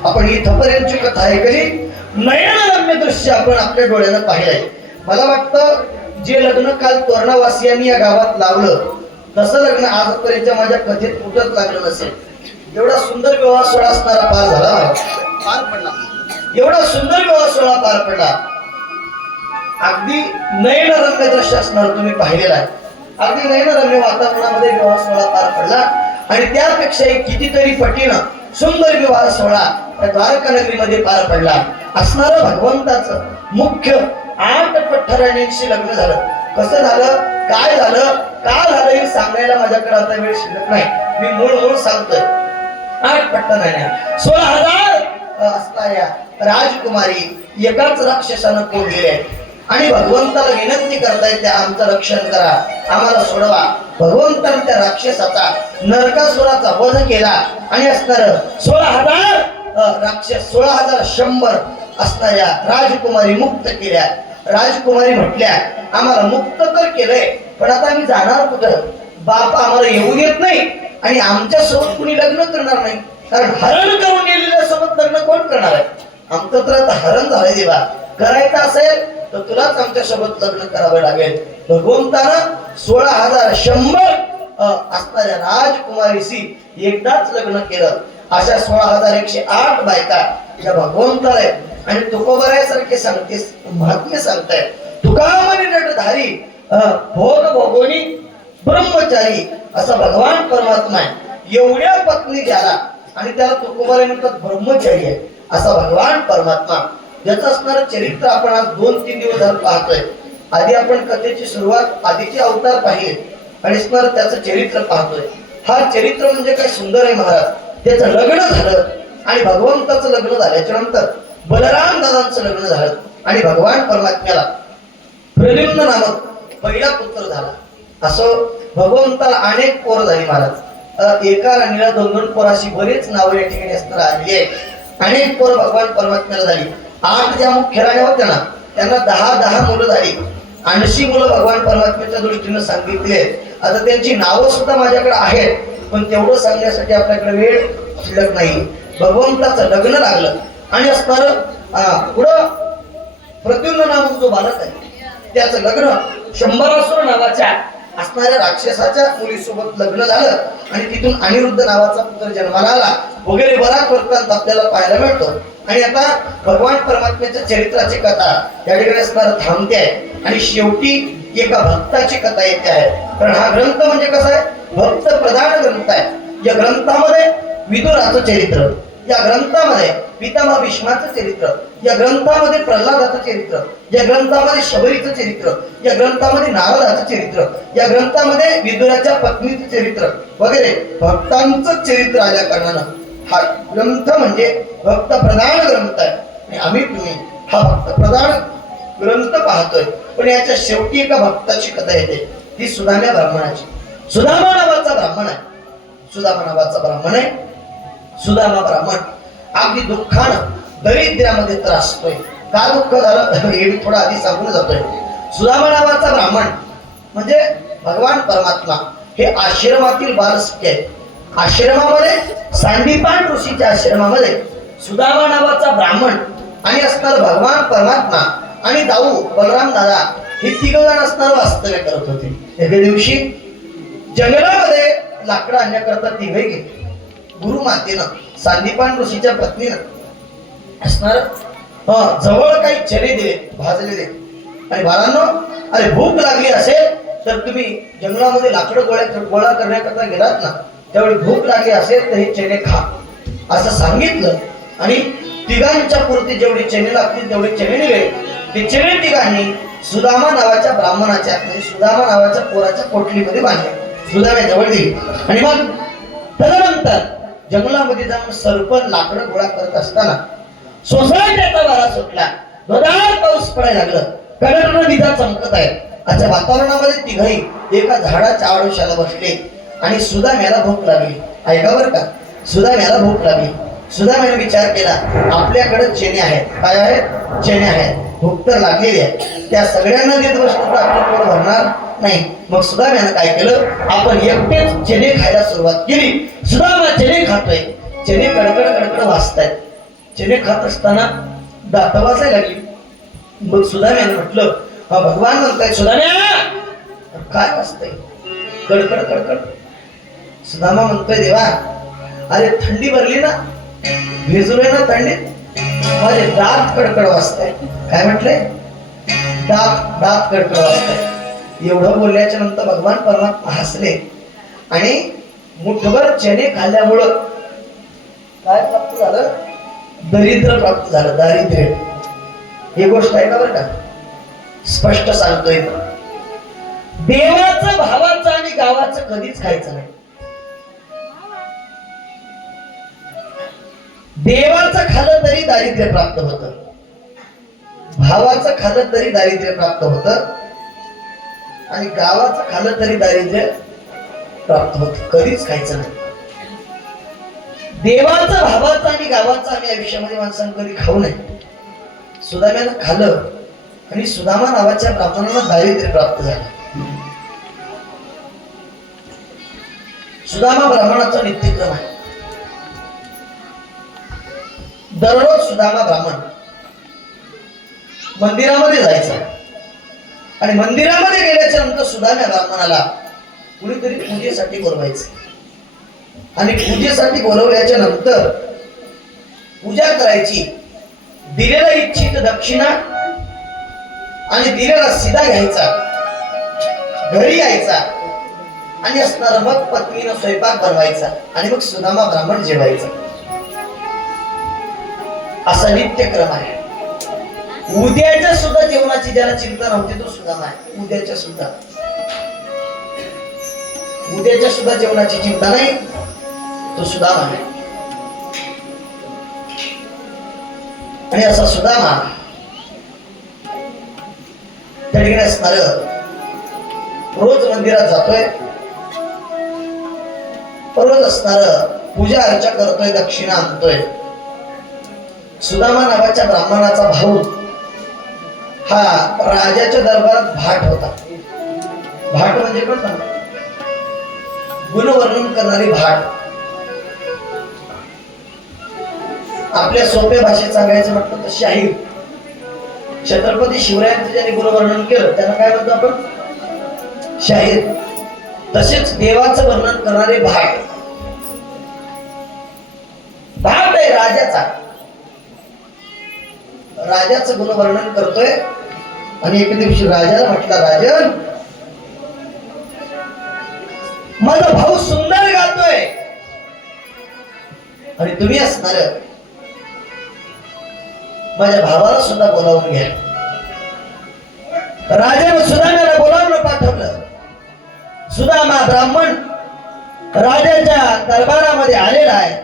आपण इथपर्यंतची कथा ऐकली. नयनरम्य दृश्य आपण आपल्या डोळ्यानं पाहिलंय. मला वाटतं जे लग्न काल तोरणावासियांनी या गावात लावलं, तसं लग्न आजपर्यंत माझ्या कथेत कुठंच लागलं नसेल. एवढा सुंदर विवाह सोहळा असणारा पार पडला. एवढा सुंदर विवाह सोहळा पार पडला. अगदी नयनरम्य दृश्य असणार तुम्ही पाहिलेला आहे. अगदी नयनरम्य वातावरणामध्ये विवाह सोहळा पार पडला आणि त्यापेक्षा कितीतरी पटीनं सुंदर विवाह सोहळा त्या द्वारका नगरीमध्ये पार पडला. असणारं भगवंताचं मुख्य 8 पठ्ठराणींशी लग्न झालं. कसं झालं, काय झालं, का झालं हे सांगायला माझ्याकडे आता वेळ शिल्लक नाही. मी मूळ सांगतोय. 8 पठ्ठराण्या, 16,000 असणाऱ्या राजकुमारी एकाच राक्षसानं कोंडलेल्या आहेत आणि भगवंताला विनंती करतायत, आमचं रक्षण करा, आम्हाला सोडवा. भगवंताने त्या राक्षसाचा नरकासुराचा वध केला आणि असणार 16,000 राक्षस 16,100 असणाऱ्या राजकुमारी मुक्त केल्या. राजकुमारी म्हटल्या, आम्हाला मुक्त तर केलंय, पण आता आम्ही जाणार कुठं? बाप आम्हाला येऊ देत नाही आणि आमच्या सोबत कुणी लग्न करणार नाही, कारण हरण करून गेलेल्या सोबत लग्न कोण करणार आहे? आमचं तर आता हरण झालंय. देवा, करायचं असेल तर तुलाच आमच्या सोबत लग्न करावं लागेल. भगवंतानं 16,100 असणाऱ्या राजकुमारीशी एकदाच लग्न केलं. अशा 16,108 बायका या भगवंताला आहेत आणि तुकोबरायासारखे सांगतेस महात्म्य सांगताय. तुकामणी नटधारी भोग भोगोनी ब्रह्मचारी असा भगवान परमात्मा आहे. एवढ्या पत्नी द्याला आणि त्याला तुकोबराय म्हणतात ब्रह्मचारी आहे असा भगवान परमात्मा, ज्याचं असणारं चरित्र आपण आज 2-3 दिवस झालं पाहतोय. आधी आपण कथेची सुरुवात, आधीचे अवतार पाहिले आणि असणार त्याचं चरित्र पाहतोय. हा चरित्र म्हणजे काय सुंदर आहे महाराज. त्याचं लग्न झालं आणि भगवंताचं लग्न झाल्याच्या नंतर बलराम दादांचं लग्न झालं आणि भगवान परमात्म्याला प्रद्युम्न नामक पहिला पुत्र झाला. असं भगवंताला अनेक पोरं झाली महाराज. एका राणीला 2-2 पोराशी बरेच नावं या ठिकाणी असणार आली आहे. अनेक पोरं भगवान परमात्म्याला झाली. 8 ज्या मुख्य राण्या होत्या ना, त्यांना 10-10 मुलं झाली. 80 मुलं भगवान परमात्म्याच्या दृष्टीनं सांगितले. आता त्यांची नावं सुद्धा माझ्याकडे आहेत, पण तेवढं सांगण्यासाठी आपल्याकडे वेळ शिल्लक नाही. भगवंताचं लग्न लागलं आणि असणार पुढं प्रद्युम्न नामक जो बालक आहे त्याचं लग्न शंभरासुर नावाच्या असणाऱ्या राक्षसाच्या मुलीसोबत लग्न झालं आणि तिथून अनिरुद्ध नावाचा पुत्र जन्माला आला वगैरे बराच वृत्तांत आपल्याला पाहायला मिळतो. आणि आता भगवान परमात्म्याच्या चरित्राची कथा या ठिकाणी असणार थांबते आहे आणि शेवटी एका भक्ताची कथा येते आहे. कारण हा ग्रंथ म्हणजे कसा आहे, भक्त प्रधान ग्रंथ आहे. या ग्रंथामध्ये विदुराचं चरित्र, या ग्रंथामध्ये पितामह भीष्माचं चरित्र, या ग्रंथामध्ये प्रल्हादाचं चरित्र, या ग्रंथामध्ये शबरीचं चरित्र, या ग्रंथामध्ये नारदाचं चरित्र, या ग्रंथामध्ये विदुराच्या पत्नीचं चरित्र वगैरे भक्तांचं चरित्र आल्या कारणानं हा ग्रंथ म्हणजे भक्त प्रधान ग्रंथ आहे. आणि आम्ही तुम्ही हा भक्त प्रधान ग्रंथ पाहतोय, पण याच्या शेवटी एका भक्ताची कथा येते, ती सुदाम्या ब्राह्मणाची. सुदामा नावाचा ब्राह्मण आहे. सुदामा नावाचा ब्राह्मण आहे. सुदामा ब्राह्मण अगदी दुःखानं दरिद्र्यामध्ये त्रासतोय. का दुःख झालं हे मी थोडा आधी सांगून जातोय. सुदामा नावाचा ब्राह्मण म्हणजे भगवान परमात्मा हे आश्रमातील बालसख्य आहे. आश्रमामध्ये सांदीपान ऋषीच्या आश्रमामध्ये सुदामा नावाचा ब्राह्मण आणि असणार भगवान परमात्मा आणि दाऊ बलराम दादा हे तिघ जण असणार वास्तव्य करत होते. एके दिवशी जंगलामध्ये लाकडं आणण्याकरता तिघे गेले. गुरुमातेनं सांदीपान ऋषीच्या पत्नीनं असणार जवळ काही चणे दिले भाजलेले आणि बाळांनो, अरे भूक लागली असेल तर तुम्ही जंगलामध्ये लाकडं गोळा करण्याकरता गेलात ना, त्यावेळी भूक लागली असेल तर हे चणे खा असं सांगितलं. आणि तिघांच्या पुरती जेवढे चणे लागतील तेवढे चणे दिले. ते चणे तिघांनी सुदामा नावाच्या ब्राह्मणाच्या म्हणजे सुदामा नावाच्या पोराच्या पोटलीमध्ये बांधले. सुदाम्या जवळ दिली आणि मग तदनंतर जंगलामध्ये जाऊन सरपण लाकडं गोळा करत असताना सोसायटीचा वारा सुटला. जोरदार पाऊस पडायला लागलं. कडक नदीचा चमकत आहे. अशा वातावरणामध्ये तिघही एका झाडाच्या आडोशाला बसले आणि सुदाम्याला भूक लागली. ऐका बरं का, सुदाम्याला भूक लागली. सुदाम्याने विचार केला, आपल्याकडे चणे आहेत. काय आहेत? चणे आहेत. भूक तर लागलेली आहे. त्या सगळ्यांना देत बसलं तर आपलं पोट भरणार नाही. मग सुदाम्यानं काय केलं, आपण एकटेच चणे खायला सुरुवात केली. सुदामा चणे खातोय. चणे कडकड कडकड वाजतायत. चणे खात असताना दात वाजायला लागली. मग सुदाम्याने म्हटलं, हा भगवान म्हणताय सुदाम्या काय वाजतंय कडकड कडकड. सुदामा म्हणतोय, देवा अरे थंडी भरली ना, भिजलोय ना थंडीत, माझे दात कडकड वाजताय. काय म्हटलंय? दात कडकड वाजताय. एवढं बोलल्याच्या नंतर भगवान परमात्मा हसले आणि मुठभर चणे खाल्ल्यामुळं काय प्राप्त झालं? दरिद्र प्राप्त झालं. दारिद्र्य ही गोष्ट आहे का बरं का? स्पष्ट सांगतोय, देवाचं भावाचं आणि गावाचं कधीच खायचं नाही. देवाचं खाल्लं तरी दारिद्र्य प्राप्त होतं, भावाचं खाल्लं तरी दारिद्र्य प्राप्त होतं आणि गावाचं खाल्लं तरी दारिद्र्य प्राप्त होतं. कधीच खायचं नाही. देवाचं भावाचं आणि गावाचं आम्ही आयुष्यामध्ये माणसांनी कधी खाऊ नये. सुदाम्यानं खाल्लं आणि सुदामा नावाच्या ब्राह्मणाला दारिद्र्य प्राप्त झालं. सुदामा ब्राह्मणाचा नित्यक्रम आहे. दररोज सुदामा ब्राह्मण मंदिरामध्ये जायचा आणि मंदिरामध्ये गेल्याच्या नंतर सुदाम्या ब्राह्मणाला कुणीतरी पूजेसाठी बोलवायचं आणि पूजेसाठी बोलवल्याच्या नंतर पूजा करायची. दिलेला इच्छित दक्षिणा आणि दिलेला सिधा घ्यायचा, घरी यायचा आणि असणार मग पत्नीनं स्वयंपाक बनवायचा आणि मग सुदामा ब्राह्मण जेवायचा. असा नित्यक्रम आहे. उद्याच्या सुद्धा जेवणाची ज्याला चिंता नव्हती तो सुदामा आहे. उद्याच्या सुद्धा जेवणाची चिंता नाही तो सुदामा आहे. आणि असा सुदामा त्या ठिकाणी असणार रोज मंदिरात जातोय, रोज असणार पूजा अर्चा करतोय, दक्षिणा आणतोय. सुदामा नावाच्या ब्राह्मणाचा भाऊ हा राजाच्या दरबारात भाट होता. भाट म्हणजे कळतं ना, गुणवर्णन करणारी भाट. आपल्या सोप्या भाषेत सांगायचं म्हटलं तर शाहीर. छत्रपती शिवरायांचं ज्यांनी गुणवर्णन केलं त्यांना काय म्हणतो आपण? शाहीर. तसेच देवाचं वर्णन करणारे भाट. भाट आहे राजाचा. राजाचं गुणवर्णन करतोय आणि एके दिवशी राजाला म्हटलं, राजन माझा भाऊ सुंदर गातोय आणि तुम्ही असणार माझ्या भावाला सुद्धा बोलावून घ्या. राजाने सुदाम्याला बोलावून पाठवलं. सुदामा ब्राह्मण राजाच्या दरबारामध्ये आलेला आहे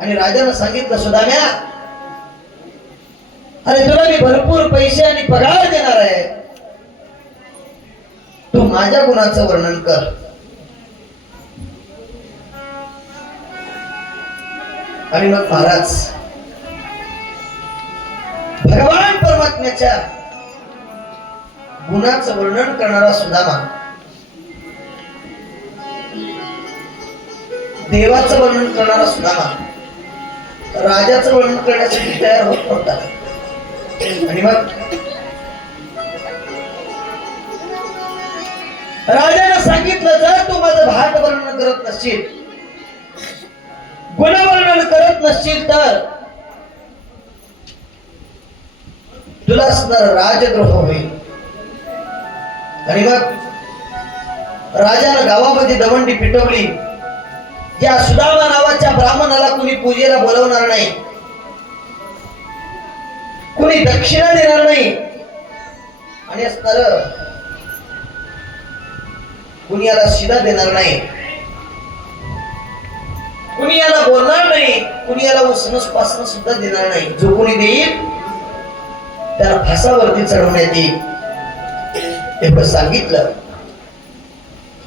आणि राजाने सांगितलं, सुदाम्या आणि तुला मी भरपूर पैसे आणि पगार देणार आहे, तू माझ्या गुणाचं वर्णन कर. आणि मग महाराज भगवान परमात्म्याच्या गुणाचं वर्णन करणारा सुदामा देवाचं वर्णन करणारा सुदामा राजाचं वर्णन करण्यासाठी तयार होत नव्हता. आणि मग राजाने सांगितलं, जर तू माझं भाट वर्णन करत नसशील, गुणवर्णन करत नसशील, तर तुला राजद्रोह होईल. आणि मग राजानं गावामध्ये दवंडी पिटवली. या सुदामा नावाच्या ब्राह्मणाला कुणी पूजेला बोलवणार नाही, कुणी दक्षिणा देणार नाही, आणि असणार कुणी याला शिदा देणार नाही, कुणी याला बोलणार नाही, कुणी याला उसनस पासन सुद्धा देणार नाही. जो कोणी देईल त्याला फासावरती चढवण्यात येईल एवढं सांगितलं.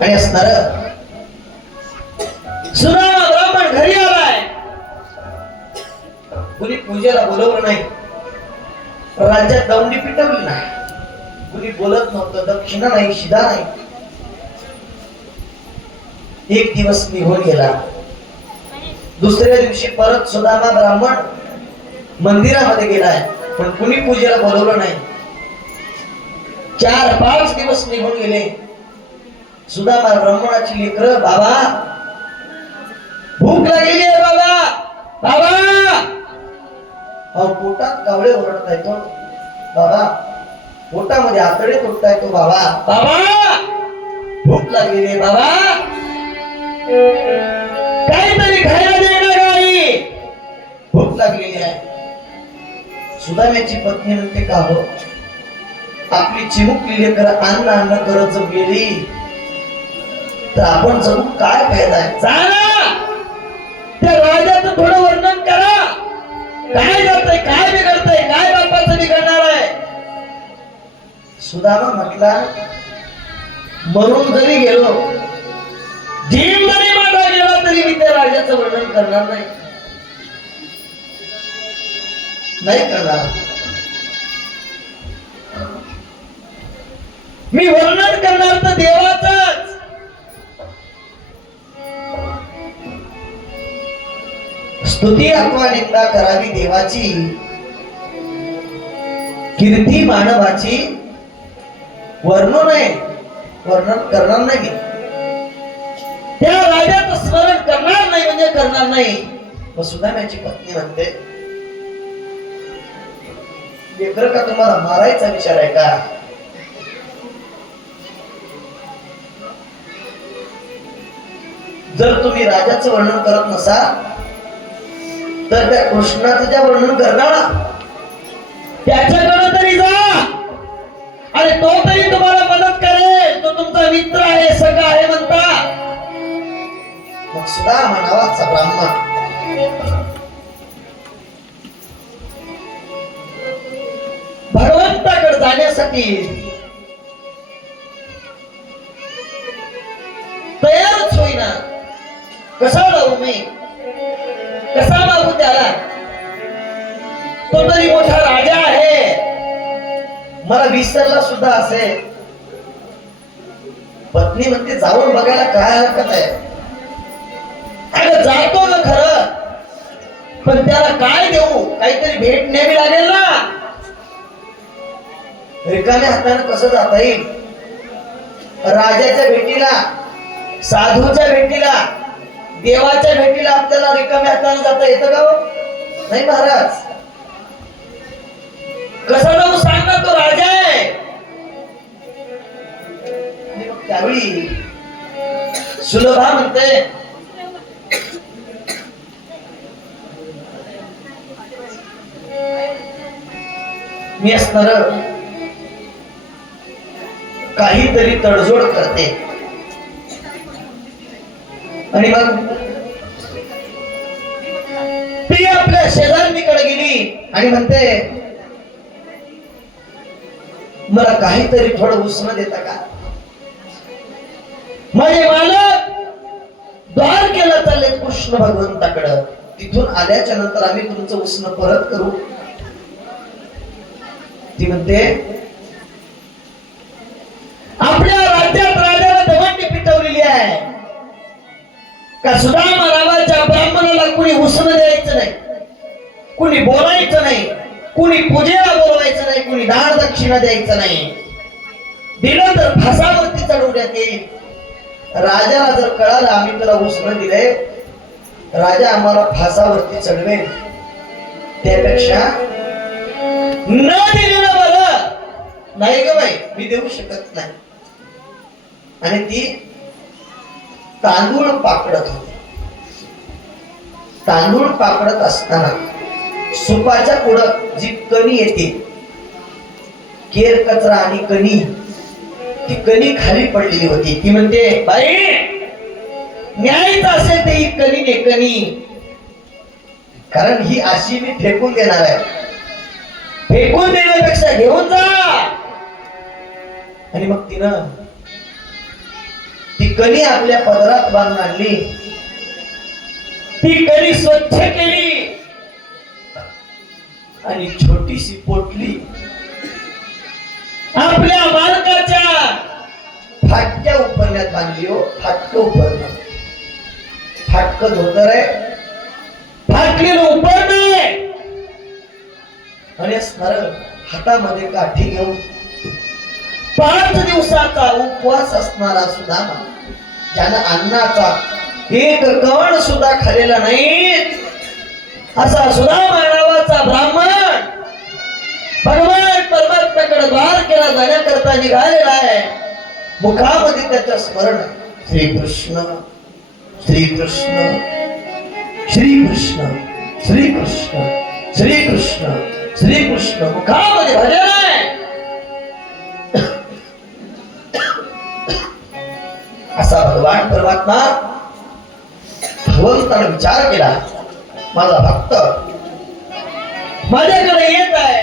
आणि असणार सुदामा ब्राह्मण घरी आलाय, कुणी पूजेला बोलवलं नाही, राज्यात दौंडी पिटवली नाही, कुणी बोलत नव्हतं, दक्षिणा नाही, शिदा नाही. एक दिवस निघून गेला. दुसऱ्या दिवशी परत सुदामा ब्राह्मण मंदिरामध्ये गेलाय, पण कुणी पूजेला बोलवलं नाही. 4-5 दिवस निघून गेले. सुदामा ब्राह्मणाची लेकरं, बाबा भूक लागलेली आहे, बाबा बाबा. पोटात कावळे ओरडत आहेत, बाबा पोटामध्ये आतडे तुटताय, तो बाबा बाबा भूक लागलेली आहे, बाबा काहीतरी खायला देणार आई, भूक लागलेली आहे. सुदाम्याची पत्नी म्हणते, का हो, आपली चिमुकली लेकर अन्न अन्न करत जर गेली तर आपण जगून काय फायदा आहे. चला त्या राजाचं थोडं वर्णन करा, काय करतंय, काय बिघडतंय, काय बापाचं बिघडणार आहे. सुदामा म्हटला, मरून जरी गेलो, जीव जरी माझा गेला, तरी मी त्या राजाचं वर्णन करणार नाही, नाही करणार. मी वर्णन करणार तर देवाचंच. स्तुती अथवा निंदा करावी देवाची, कीर्ती मानवाची, वर्णन करणार नाही. त्या राजाचं स्मरण करणार नाही म्हणजे करणार नाही. सुदाम्याची पत्नी म्हणते, लेकर का तुम्हाला मारायचा विचार आहे का. जर तुम्ही राजाचं वर्णन करत नसाल तर त्या कृष्णाचं जे वर्णन करणार त्याच्याकडे तरी जा, आणि तो तरी तुम्हाला मदत करेल, तो तुमचा मित्र आहे, सखा आहे म्हणता. मग सुदामा नावाचा ब्राह्मण भगवंताकडे जाण्यासाठी तयारच होईना. कसा जाऊ मी, कसा मागू त्याला, तो तरी मोठा राजा आहे, मला विसरला सुद्धा असेल. पत्नी म्हणते, जाऊन बघायला काय हरकत आहे. अगं जातो ना खरं, पण त्याला काय देऊ, काहीतरी भेट न्यावी लागेल ना. रिकाम्या हाताने कसं जाता येईल. राजाच्या भेटीला, साधूच्या भेटीला, देवाच्या भेटीला आपल्याला रिकाम्या हाताने जाता येतं का हो? नाही महाराज. कसा जाऊ सांग ना, तो राजा आहे. त्यावेळी सुलभा म्हणते, मी असणार काहीतरी तडजोड करते. आणि मग ती आपल्या शेजारणीकडे गेली आणि म्हणते, मला काहीतरी थोडं उसणं देता का? माझे मालक द्वारकेला चालले कृष्ण भगवंताकडं, तिथून आल्याच्या नंतर आम्ही तुमचं उसणं परत करू. ती म्हणते आपल्या राज्यात राजाला दवंडी पिटवलेली आहे का सुदामा नावाच्या ब्राह्मणाला कुणी उसणं द्यायचं नाही, कुणी बोलायचं नाही, कुणी पूजेला बोलवायचं नाही, कुणी दान दक्षिणा द्यायचं नाही. दिलं तर फासावरती चढवण्यात येईल. राजाला जर कळालं आम्ही तुला उसणं दिले, राजा आम्हाला फासावरती चढवेल. त्यापेक्षा न दिलेलं बरं. नाही ग बाई, मी देऊ शकत नाही. आणि ती तांदूळ पाकडत होती. तांदूळ पाकडत असताना सुपाच्या पुढं जी कणी येते, केर कचरा आणि कणी, ती कणी खाली पडलेली होती. ती म्हणते बाई, न्यायचं असेल ते ही कणी ने कणी, कारण ही अशी मी फेकून देणार आहे. फेकून देण्यापेक्षा घेऊन जा. आणि मग तिनं ती कणी आपल्या पदरात बांधून आणली. ती कणी स्वच्छ केली आणि छोटीशी पोटली आपल्या मालकाच्या फाटक्या उपरण्यात बांधली. हो, फाटकं उपरणं, फाटकं धोतर आहे, फाटलेलं उपरणं आहे. आणि सरळ हातामध्ये काठी घेऊन 5 दिवसाचा उपवास असणारा सुदामा, ज्यानं अन्नाचा एक कण सुद्धा खाल्लेला नाही, असा सुदामा नावाचा ब्राह्मण भगवान परमात्म्याकडे द्वारकेला जाण्याकरता निघालेला आहे. मुखामध्ये त्याचं स्मरण, श्रीकृष्ण श्रीकृष्ण श्रीकृष्ण श्रीकृष्ण श्रीकृष्ण श्रीकृष्ण, मुखामध्ये भजन आहे. असा भगवान परमात्मा भगवंताने विचार केला, माझा भक्त माझ्याकडे येत आहे.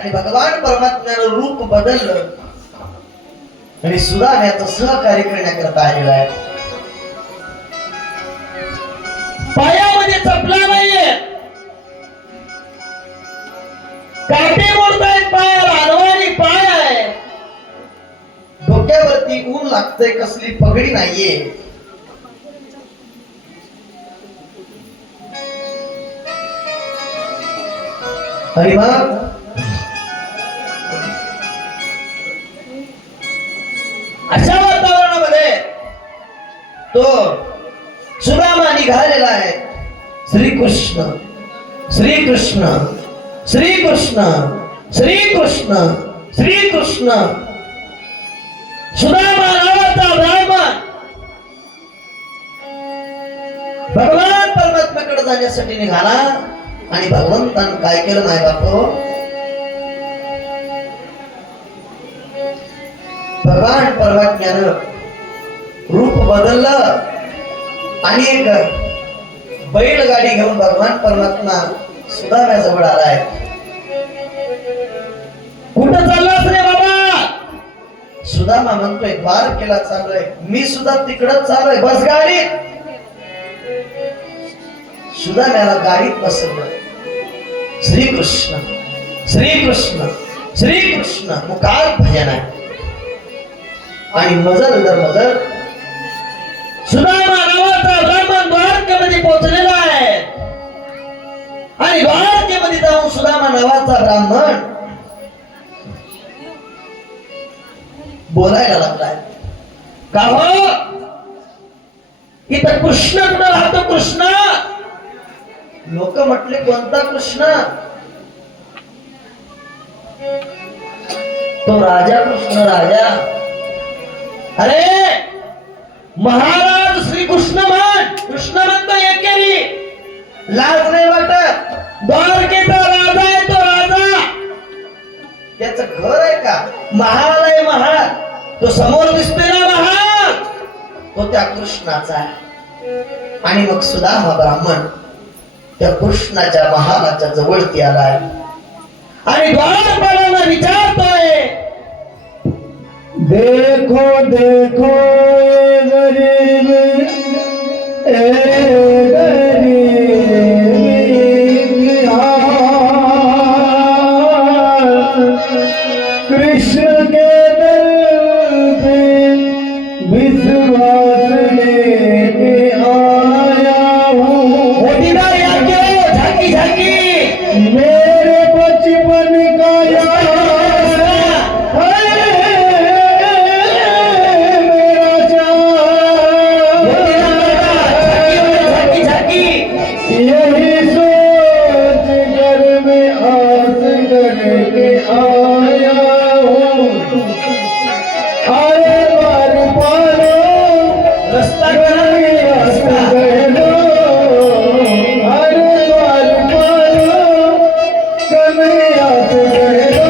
आणि भगवान परमात्म्यानं रूप बदललं आणि सुदाम्याचं सहकार्य करण्याकरता आलेला आहे. पायामध्ये चपला नाहीये, काटे मोडतायत पायाला, हलवानी पाय आहे. डोक्यावरती ऊन लागतंय, कसली पगडी नाहीये. आणि मग अशा वातावरणामध्ये तो सुदामा निघालेला आहे. श्रीकृष्ण श्रीकृष्ण श्रीकृष्ण श्रीकृष्ण श्रीकृष्ण. सुदामा नावाचा ब्राह्मण भगवान परमात्म्याकडे जाण्यासाठी निघाला. आणि भगवंतानं काय केलं नाही बापू, भगवान परमात्म्यानं रूप बदललं आणि एक बैलगाडी घेऊन भगवान परमात्मा सुदाम्याजवळ आलाय. कुठं चाललास रे बाबा? सुदामा म्हणतोय द्वारकेला चाललोय. मी सुद्धा तिकडच चाललोय, बस गाडीत. सुदाम्याला गाडीत बसवलं. श्रीकृष्ण श्रीकृष्ण श्रीकृष्ण, मुखात भजन आहे. आणि मजल दर मजल सुदामा नावाचा ब्राह्मण द्वारकेमध्ये पोहोचलेला आहे. आणि द्वारकेमध्ये जाऊन सुदामा नावाचा ब्राह्मण बोलायला लागलाय. का हो, इथं कृष्ण कुठं राहतो? कृष्ण. लोक म्हटले कोणता कृष्ण? तो राजा कृष्ण, राजा. अरे महाराज श्रीकृष्ण म्हण. कृष्ण म्हणतो एकेरी, लाज नाही वाटत? द्वारकेचा राजा आहे तो, राजा. त्याचं घर आहे का? महाल आहे, महाल. तो समोर दिसतोय ना महाल, तो त्या कृष्णाचा आहे. आणि मग सुदामा ब्राह्मण त्या कृष्णाच्या महालाच्या जवळती आलाय. आणि द्वारपालांना विचारतोय, देखो देखो ये गरीब ए गरीब की हाल, कृष्ण के दर पे विश्वास लेके आया हूँ। मोतीदार याद केलं, झाकी झाकी मेरे बचपन का यार है मेरा झाकी झाकी यही सोच कर मैं आस करके आया हूँ। अरे बार पारो रस्ता रस्ता कह दो, अरे बार पारो कन्हैया से कह दो,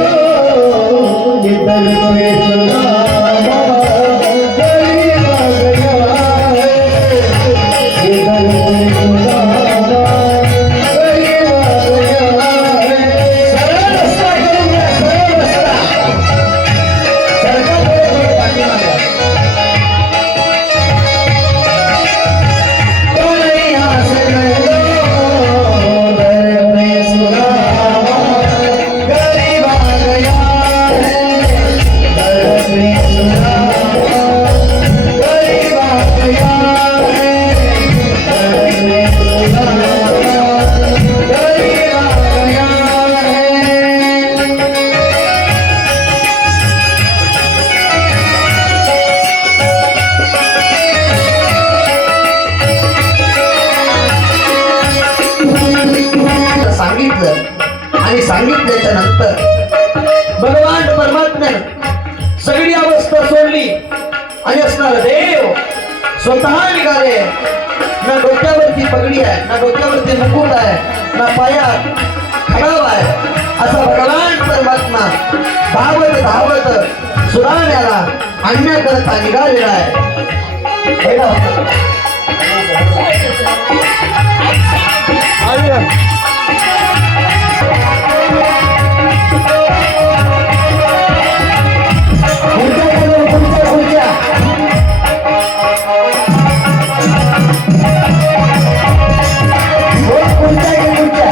इधर पे सुनावा गरीब आ गया है, इधर पे सुनावा गरीब आ गया है। सरळ रस्ता करून घ्या, सरळ रस्ता सरका पुढे थोडं पाठीमागे. कन्हैया से कह दो, दर पे सुनावा गरीब आ गया है, दर पे सुनावा गरीब आ गया है, दर पे सुनावा गरीब आ गया है. सांगितलं आणि सांगितल्याच्या नंतर भगवान परमात्म्यानं सगळी अवस्था सोडली आणि असणार देव स्वतः निघाले. ना डोक्यावरती पगडी आहे, ना डोक्यावरती मुकुट आहे, ना पायात खडाव आहे. असा भगवान परमात्मा धावत धावत सुराण्याला आणण्याकरता निघालेला आहे. पहिला होता. खुर्च्या बोलव, खुर्च्या खुर्च्या बोल, खुर्च्या घे, खुर्च्या.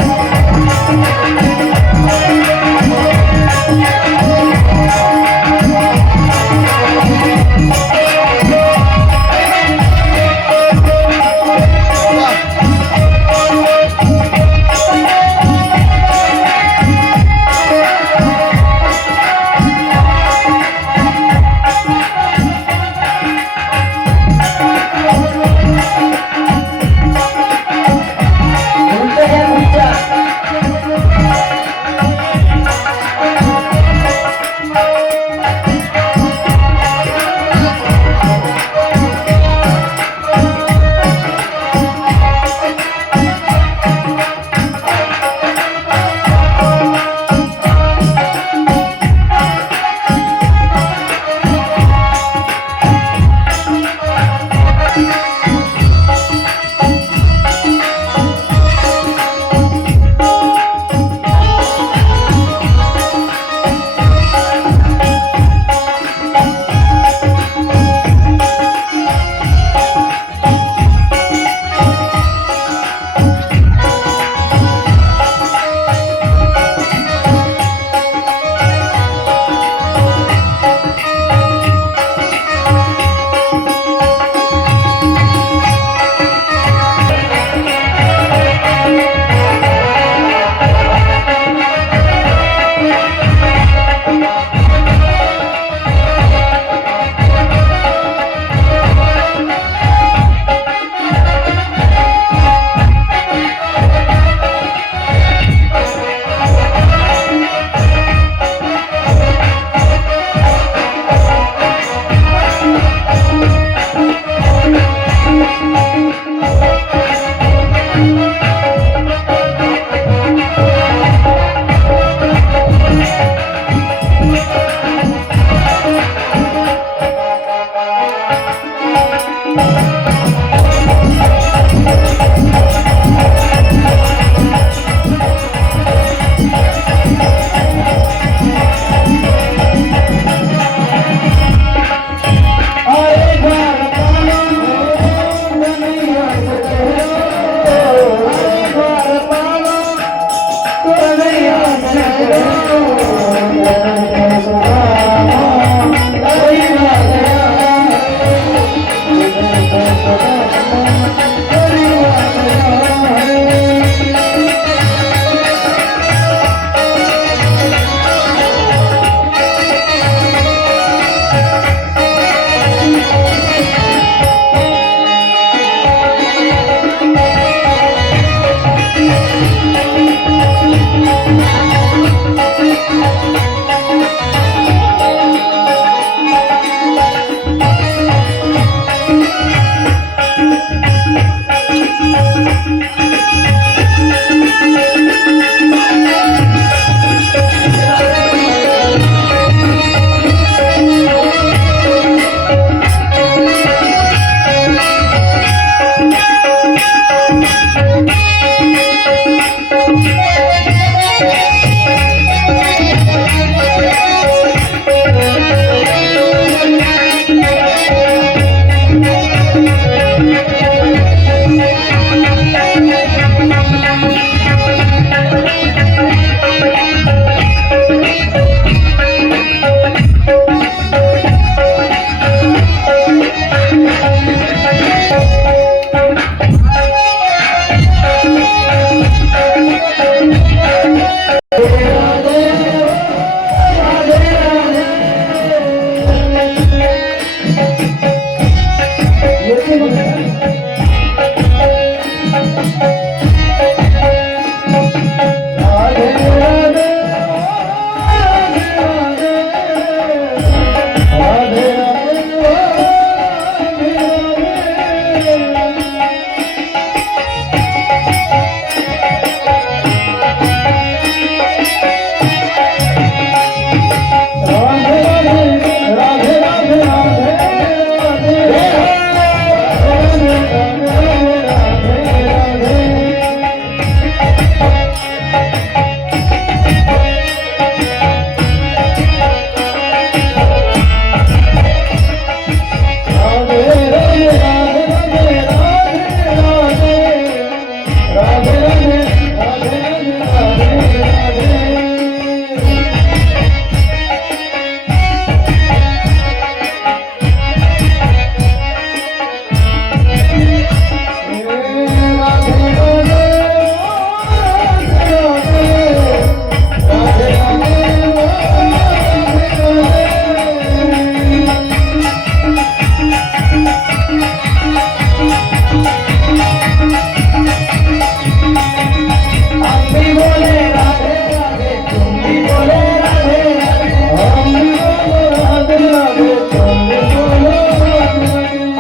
बोले राधे राधे तुम भी बोले राधे राधे हम भी बोले राधे राधे तुम भी बोलो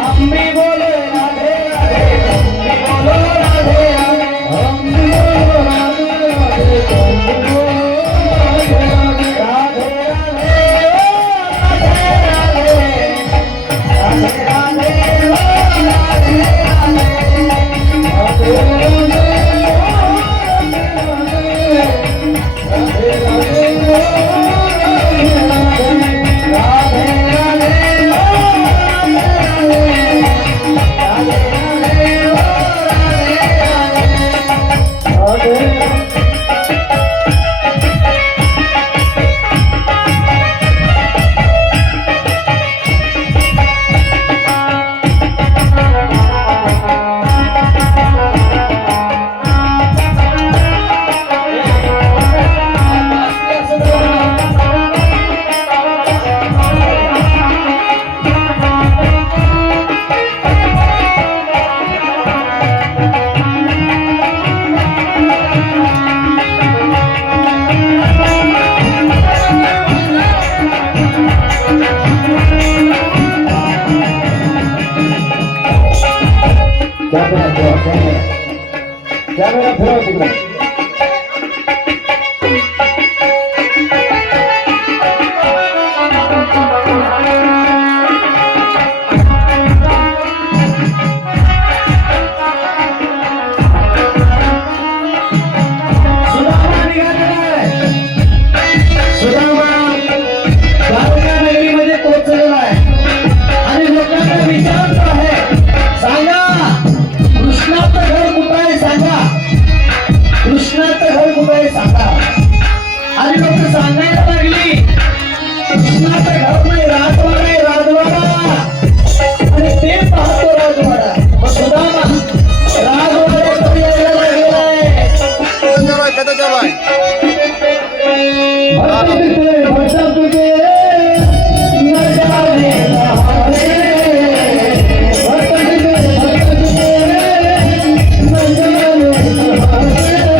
हम भी बोले राधे राधे तुम भी बोलो राधे राधे हम भी बोलो राधे राधे तुम भी बोलो राधे राधे कॅमेरा फिरव तिकडे नगरीमध्ये पोहोचलेला आहे आणि लोकांना विचारतो आहे सांगा कृष्णाचं घर कुठं आहे सांगा कृष्णाचं घर कुठं आहे सांगा आणि लोक सांगायला लागली कृष्णाचं घर नाही राजवाडा आहे राजवाडा आणि ते पाहतो राजवाडा मग सुदामा राजवाड्यामध्ये यायला लागलेला आहे भक्त तुझे नजारे बहारे भक्त तुझे नजारे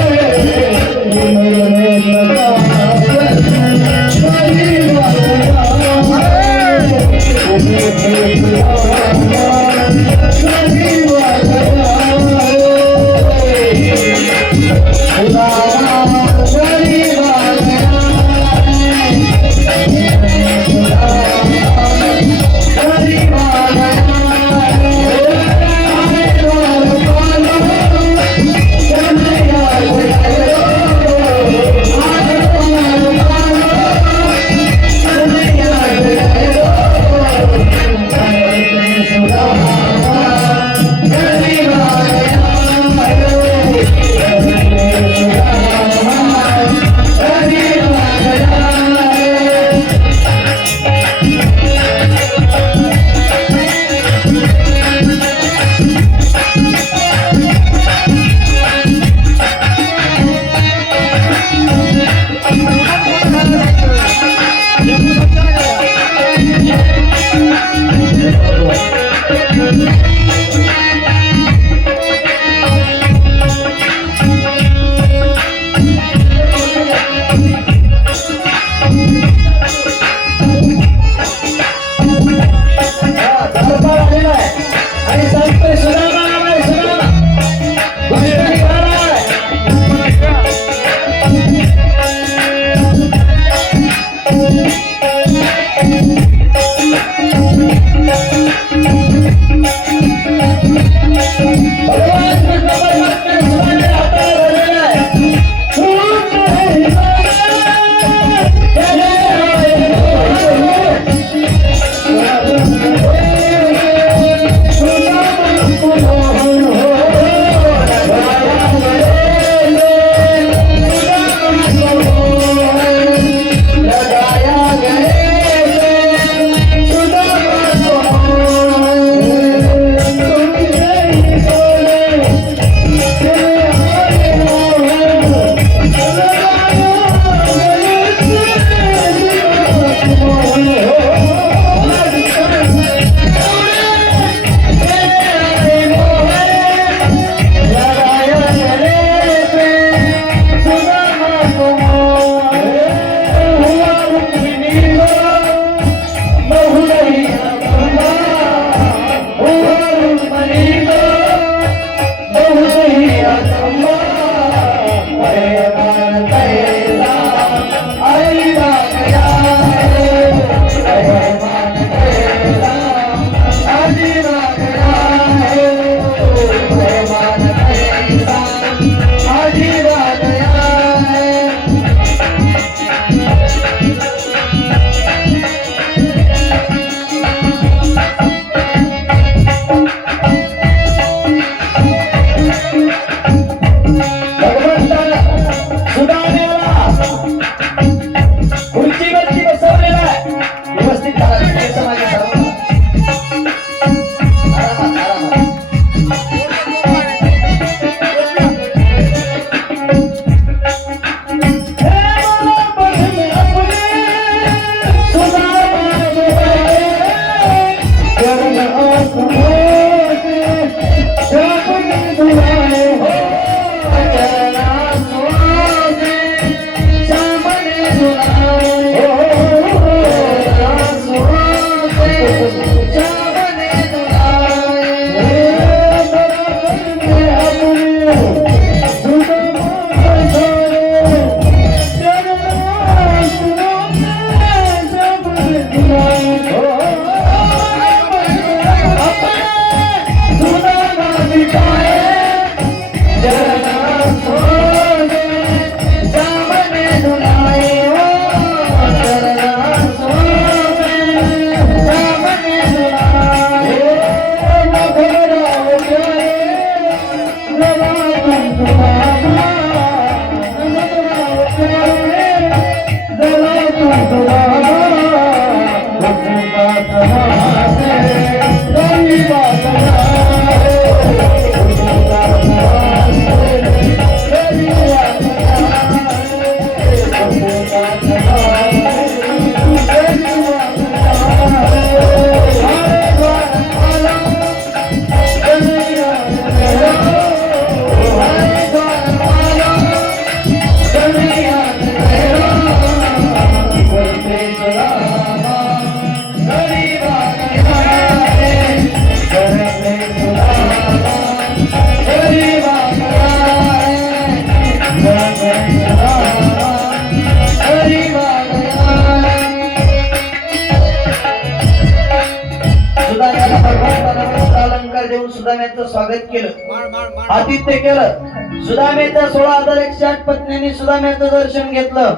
स्वागत केलं आतिथ्य केलं सुदामेच्या 16,108 पत्नींनी सुदामेचं दर्शन घेतलं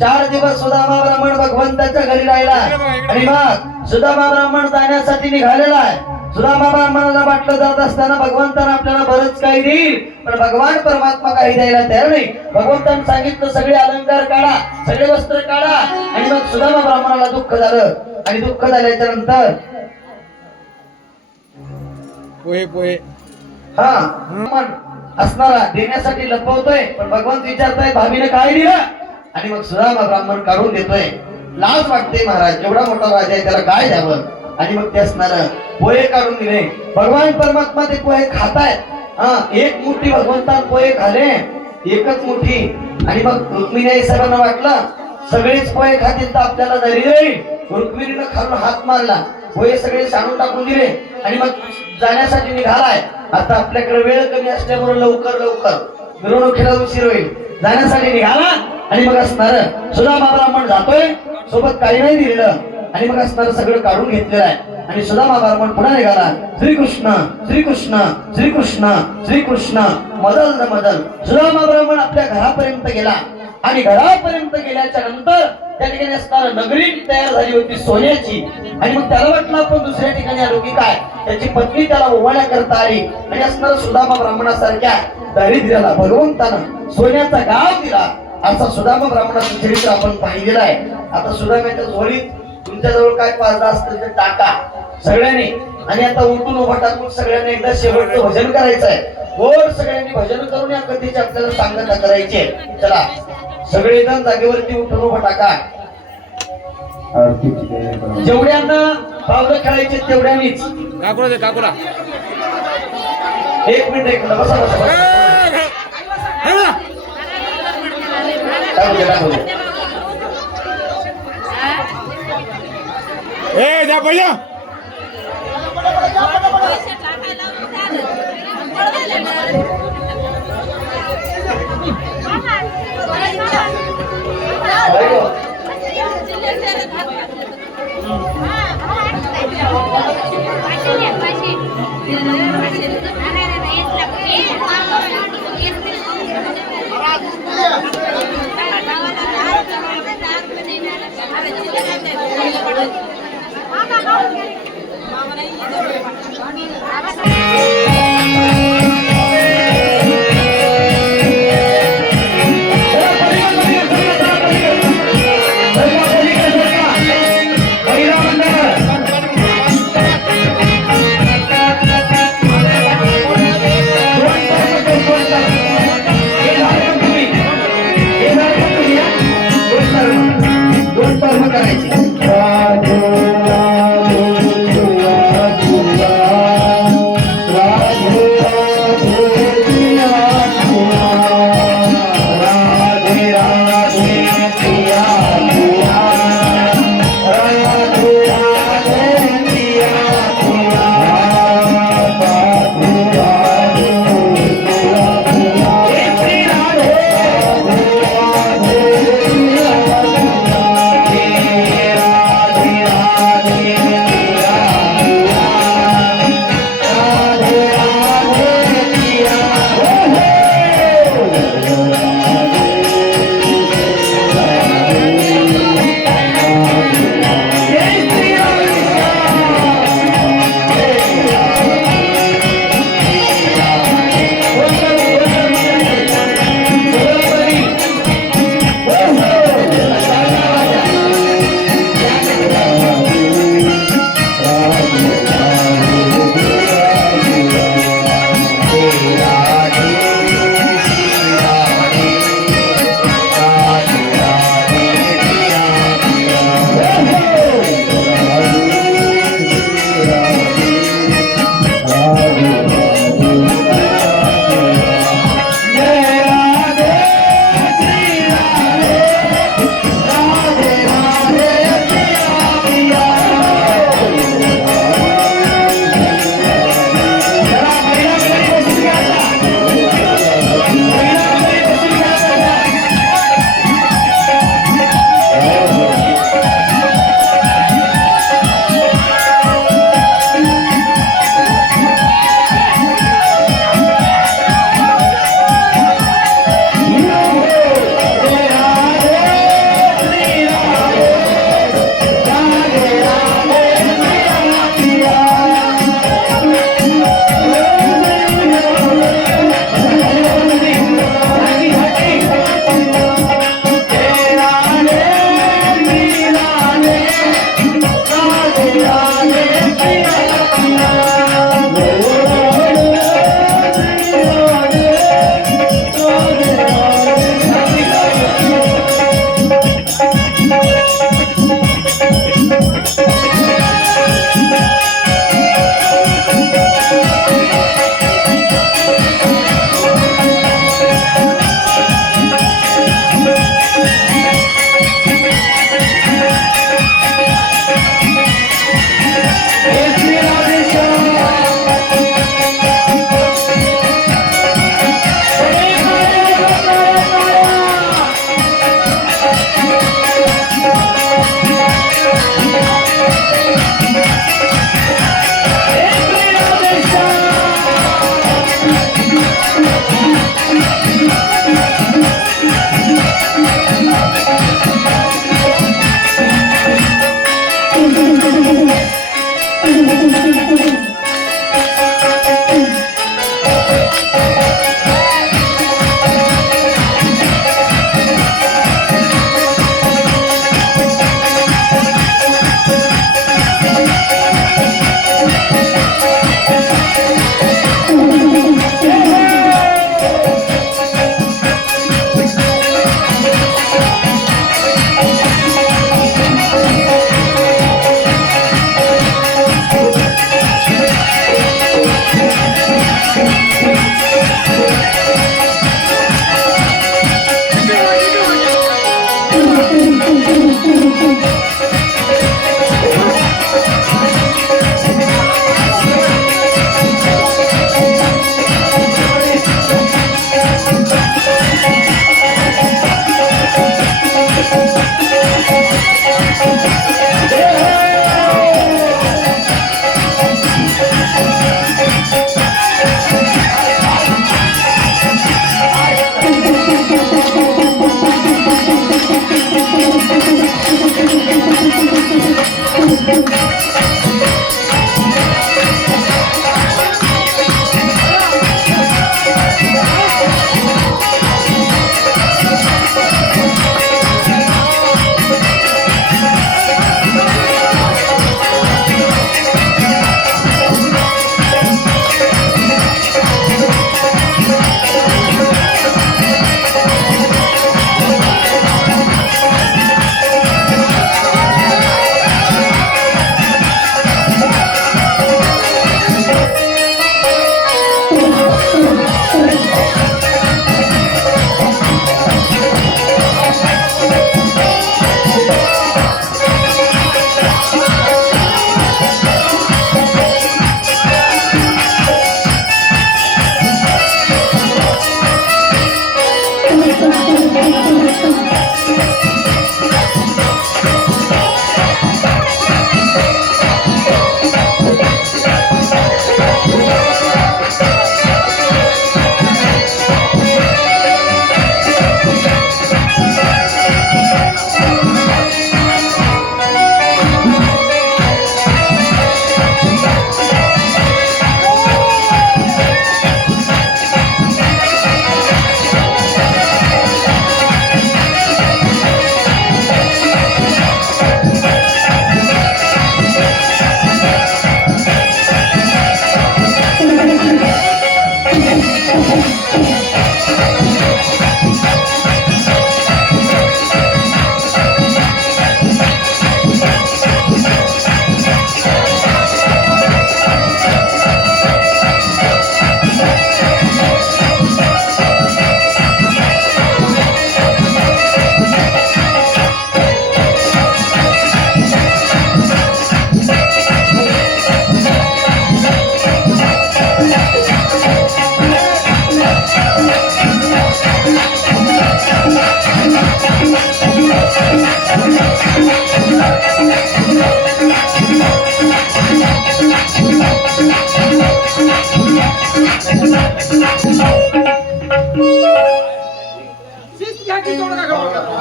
4 दिवस सुदामा ब्राह्मण भगवंताच्या घरी राहिला आणि मग सुदामा ब्राह्मण जाण्यासाठी निघालेला आहे सुदामा ब्राह्मणाला वाटलं जात असताना भगवंतानं आपल्याला बरंच काही देईल पण भगवान परमात्मा काही द्यायला तयार नाही भगवंतानं सांगितलं सगळे अलंकार काढा सगळे वस्त्र काढा आणि मग सुदामा ब्राह्मणाला दुःख झालं आणि दुःख झाल्याच्या नंतर हा मन असणारा देण्यासाठी लपवतोय पण भगवंत विचारताय भाभीने काय दिलं आणि मग सुदामा ब्राह्मण काढून देतोय लाज वाटते महाराज एवढा मोठा राजा आहे त्याला काय द्यावं आणि मग ते असणार पोहे काढून दिले भगवान परमात्मा ते पोहे खातायत हा एक मुठी भगवंतान पोहे खाले एकच मुठी आणि मग रुक्मिणी साहेबांना वाटलं सगळेच पोहे खातील तर आपल्याला दरी जाईल रुक्मिणीनं खालून हात मारला पोहे सगळे सांडून टाकून दिले आणि मग जाण्यासाठी निघालाय आता आपल्याकडे वेळ कमी असल्यामुळे लवकर मिरवणुकीला उशीर होईल जाण्यासाठी निघाला आणि मग असणार सुदामा ब्राह्मण जातोय सोबत काही नाही दिलेलं आणि मग असणार सगळं काढून घेतलेलं आहे आणि सुदामा ब्राह्मण पुन्हा निघाला श्रीकृष्ण श्रीकृष्ण श्रीकृष्ण श्रीकृष्ण मदल न मदल सुदामा ब्राह्मण आपल्या घरापर्यंत गेला आणि घरापर्यंत गेल्याच्या नंतर त्या ठिकाणी असणारा नगरी तयार झाली होती सोन्याची आणि मग त्याला वाटलं आपण दुसऱ्या ठिकाणी आलो की काय त्याची पत्नी त्याला ओवाळ्या करता आली आणि असणारा सुदामा ब्राह्मणासारख्या दारिद्र्याला भगवंतानं सोन्याचा गाव दिला असा सुदामा ब्राह्मणाचं चरित्र आपण पाहिलेलं आहे आता सुदामाच्या जोडीत तुमच्याजवळ काय 5-10 असतील तर टाका सगळ्यांनी आणि आता उठून उभा टाकून सगळ्यांनी एकदा शेवटचं भजन करायचं आहे गोड सगळ्यांनी भजन करून या कथेची आपल्याला सांगता करायची आहे चला सगळेजण जागेवरती उठून उभा टाका जेवढ्यांना पावलं खेळायचे तेवढ्यांनीच काकुला 1 मिनिट बसा जा भैया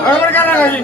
बरोबर का नाही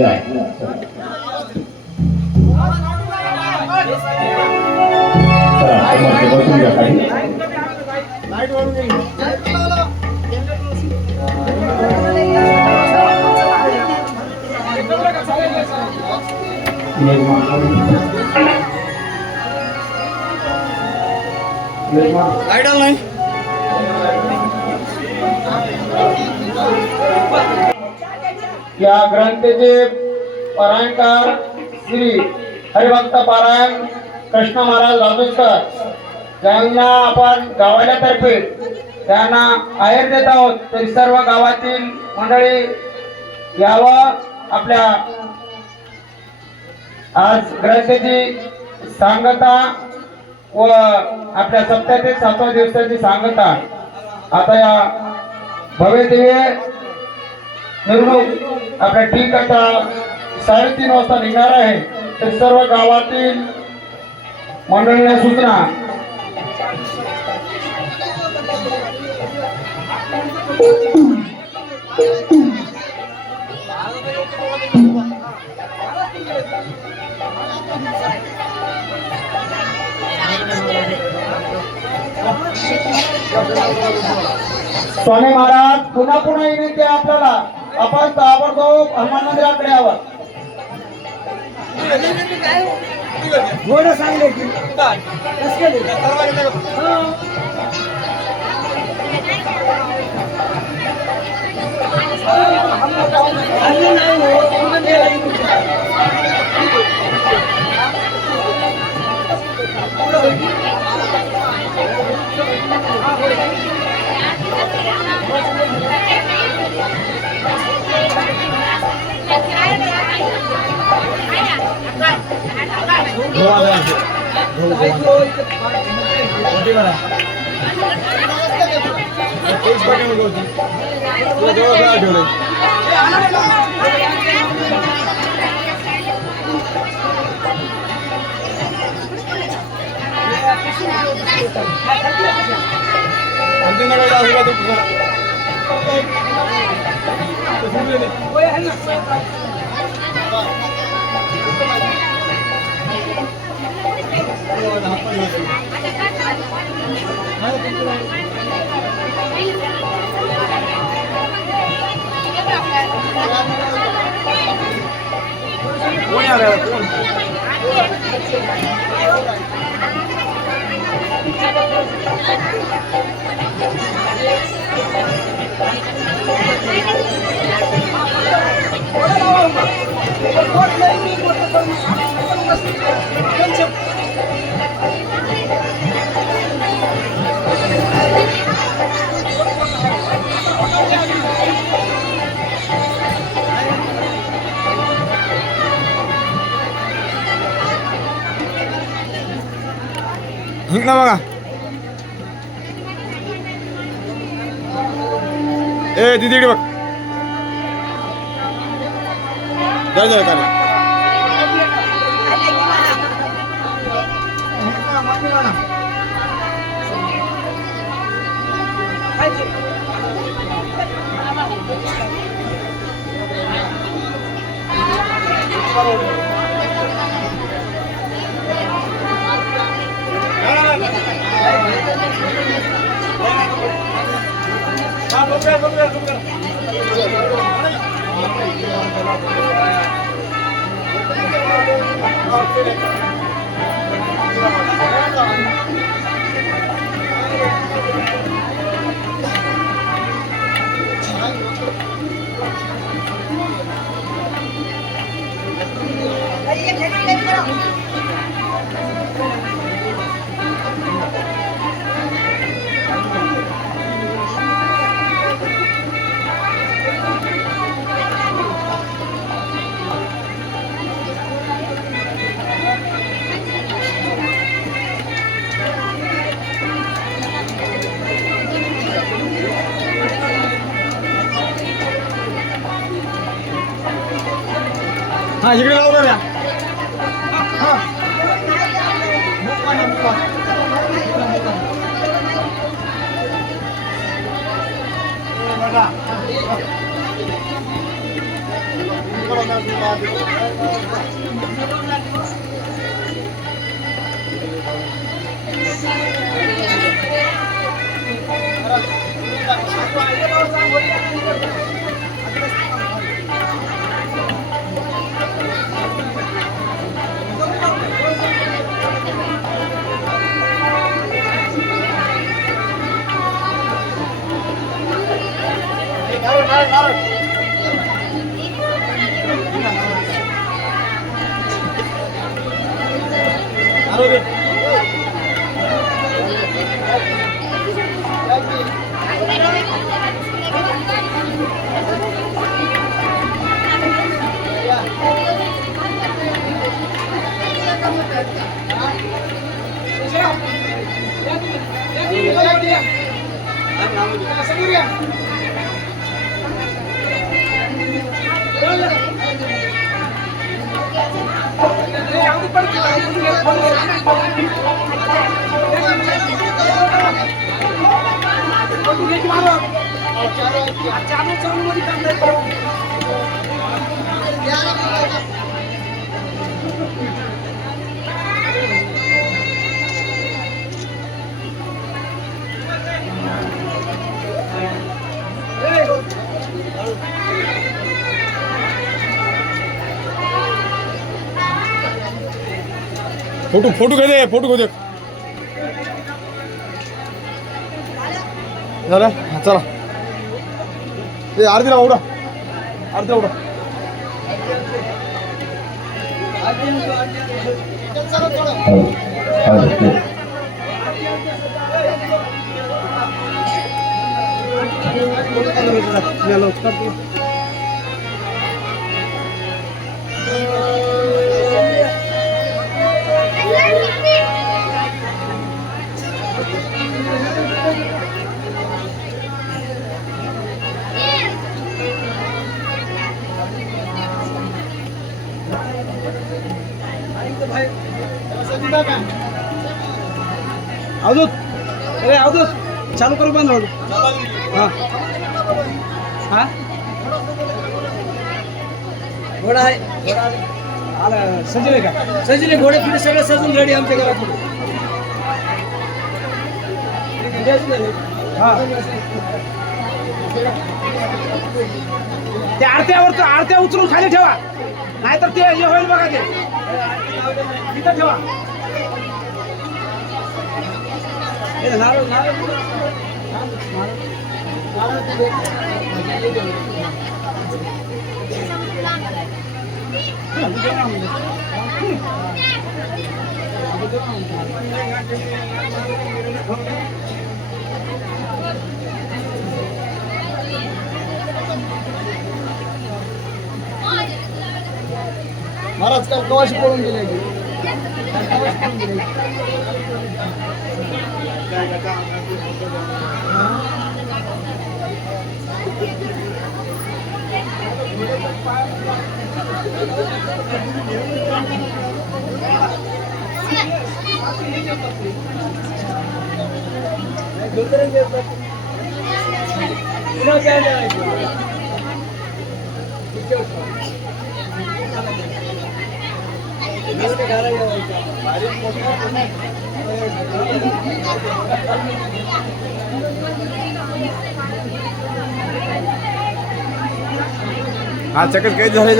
या. चला, समोरचे बसून घ्या खाली. लाईट वरून गेली. लाईट आला नाही. या ग्रंथाचे पारायणकार श्री हरिभक्त पारायण कृष्ण महाराज राजूरकर ज्यांना आपण गावाच्या तर्फे त्यांना आहेर देत आहोत. तरी सर्व गावातील मंडळी यावं. आपल्या आज ग्रंथाची सांगता व आपल्या सप्त्यातील 7व्या दिवसाची सांगता आता या भव्य दिव्य मिरवणूक आपल्या ठीक आता 3:30 वाजता निघणार आहे. तर सर्व गावातील मंडळींना सूचना स्वामी महाराज पुन्हा पुन्हा विनंती आहे आपल्याला आपण ताबडतोब हनुमान मंदिराकडे यावं. सांगले की कोण आ रहा है? कोण? ना बघा. ए दीदी इकडे बघ. जा जा का हा इकडे लावून द्या. फोटो फोटो घे दे, फोटो घे दे. झालं हा, चला ते आरतीला उडा, आरतीला उडा. अवधूत, अरे अवधूत, चालू करू बंद होईल. हा हा घोडा आहे, आला सजले का? सजले घोडे फिरे सगळे सजून रेडी आमच्या घरात. हा त्या आरत्या उचलून खाली ठेवा, नाहीतर ते हे होईल बघा. ते इथं ठेवा. नारळ महाराज का कवाशी पळून गेले. हा चक्कर काही झाले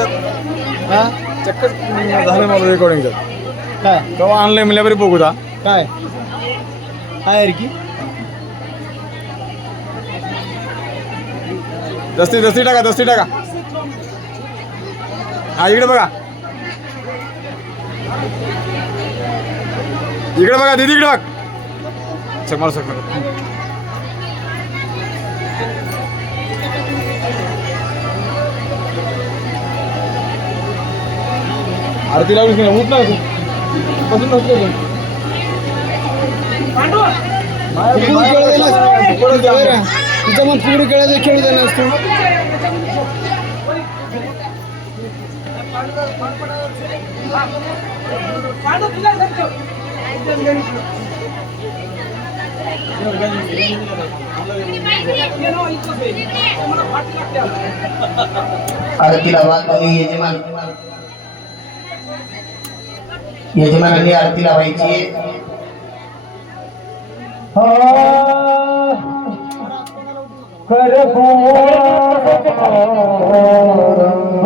हा चक्कर झालं मला रेकॉर्डिंग काय केव्हा आणलंय म्हणल्या बरी बघू दा काय काय रे की दस्ती दस्ती टाका दस्ती टाका. हा इकडे बघा इकडे बघा दीदी इकडे बघ चक मारू चक मारू. आरती लावलीस नाही उठ ना तू बसून नसतो तिचं मग पुढे खेळायचं खेळू द्यायला असतो. आरती लावा तुम्ही यजमान यजमानांनी आरती लावायची.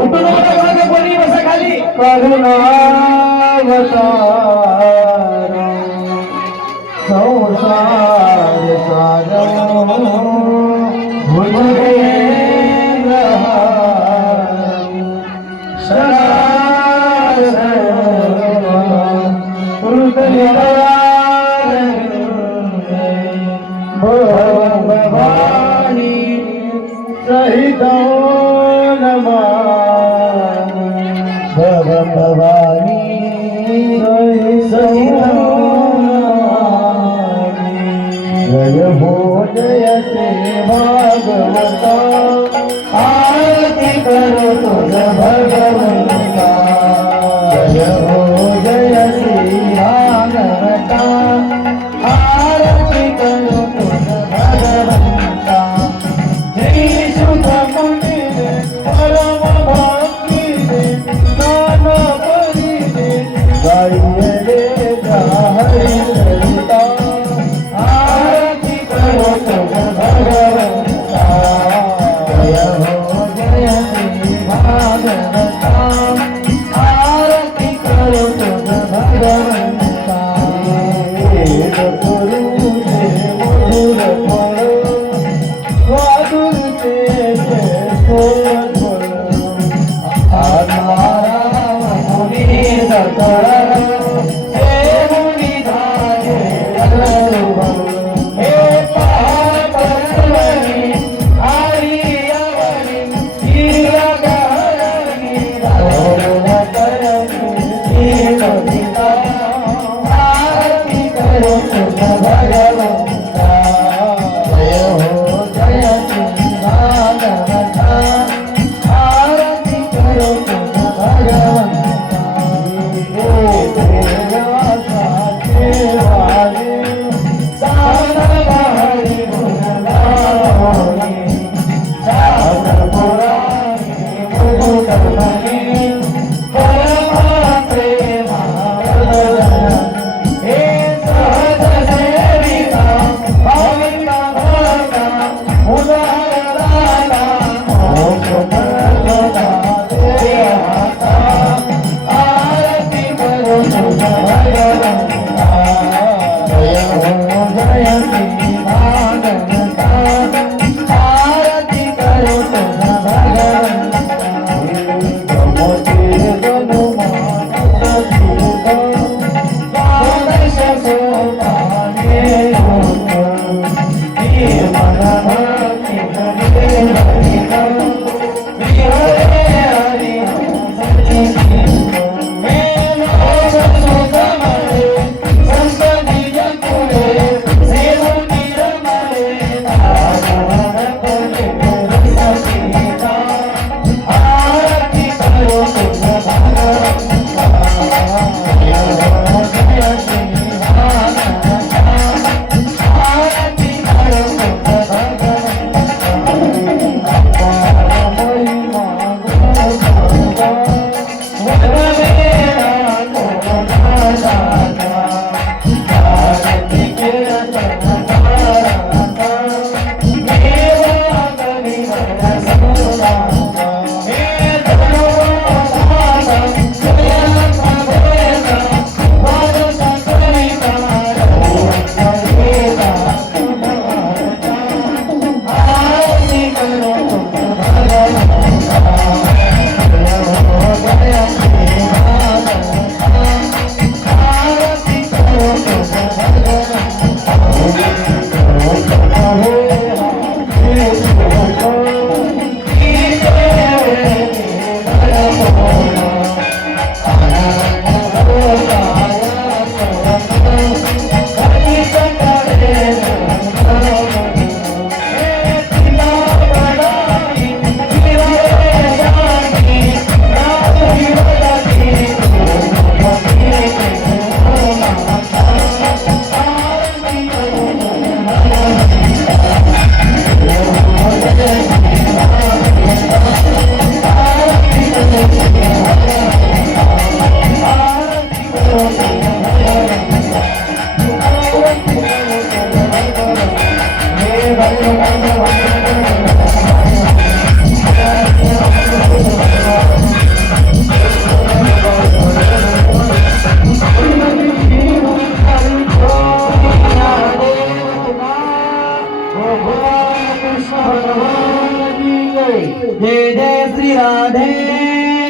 उठून नका मागे कोणी बसा खाली. भागवता आरती करो तुझ भगवंता. जय हो जय श्री भागवता आरती करो तुझ भगवंता. जय सुख मुनि परम भक्ति नाना परी गाय रे हरि ललिता. आरती करो तुझ भगवंता. जय हो जय श्री भागवता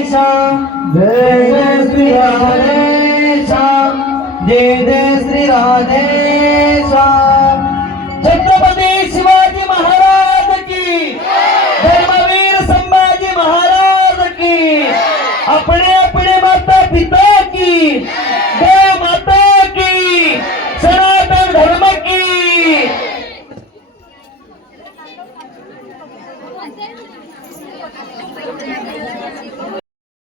श्याम जय जय श्री राधे श्याम जय जय श्री राधे श्याम छत्रपती शिवाजी महाराज की धर्मवीर संभाजी महाराज की अपने अपने माता पिता की जय माता की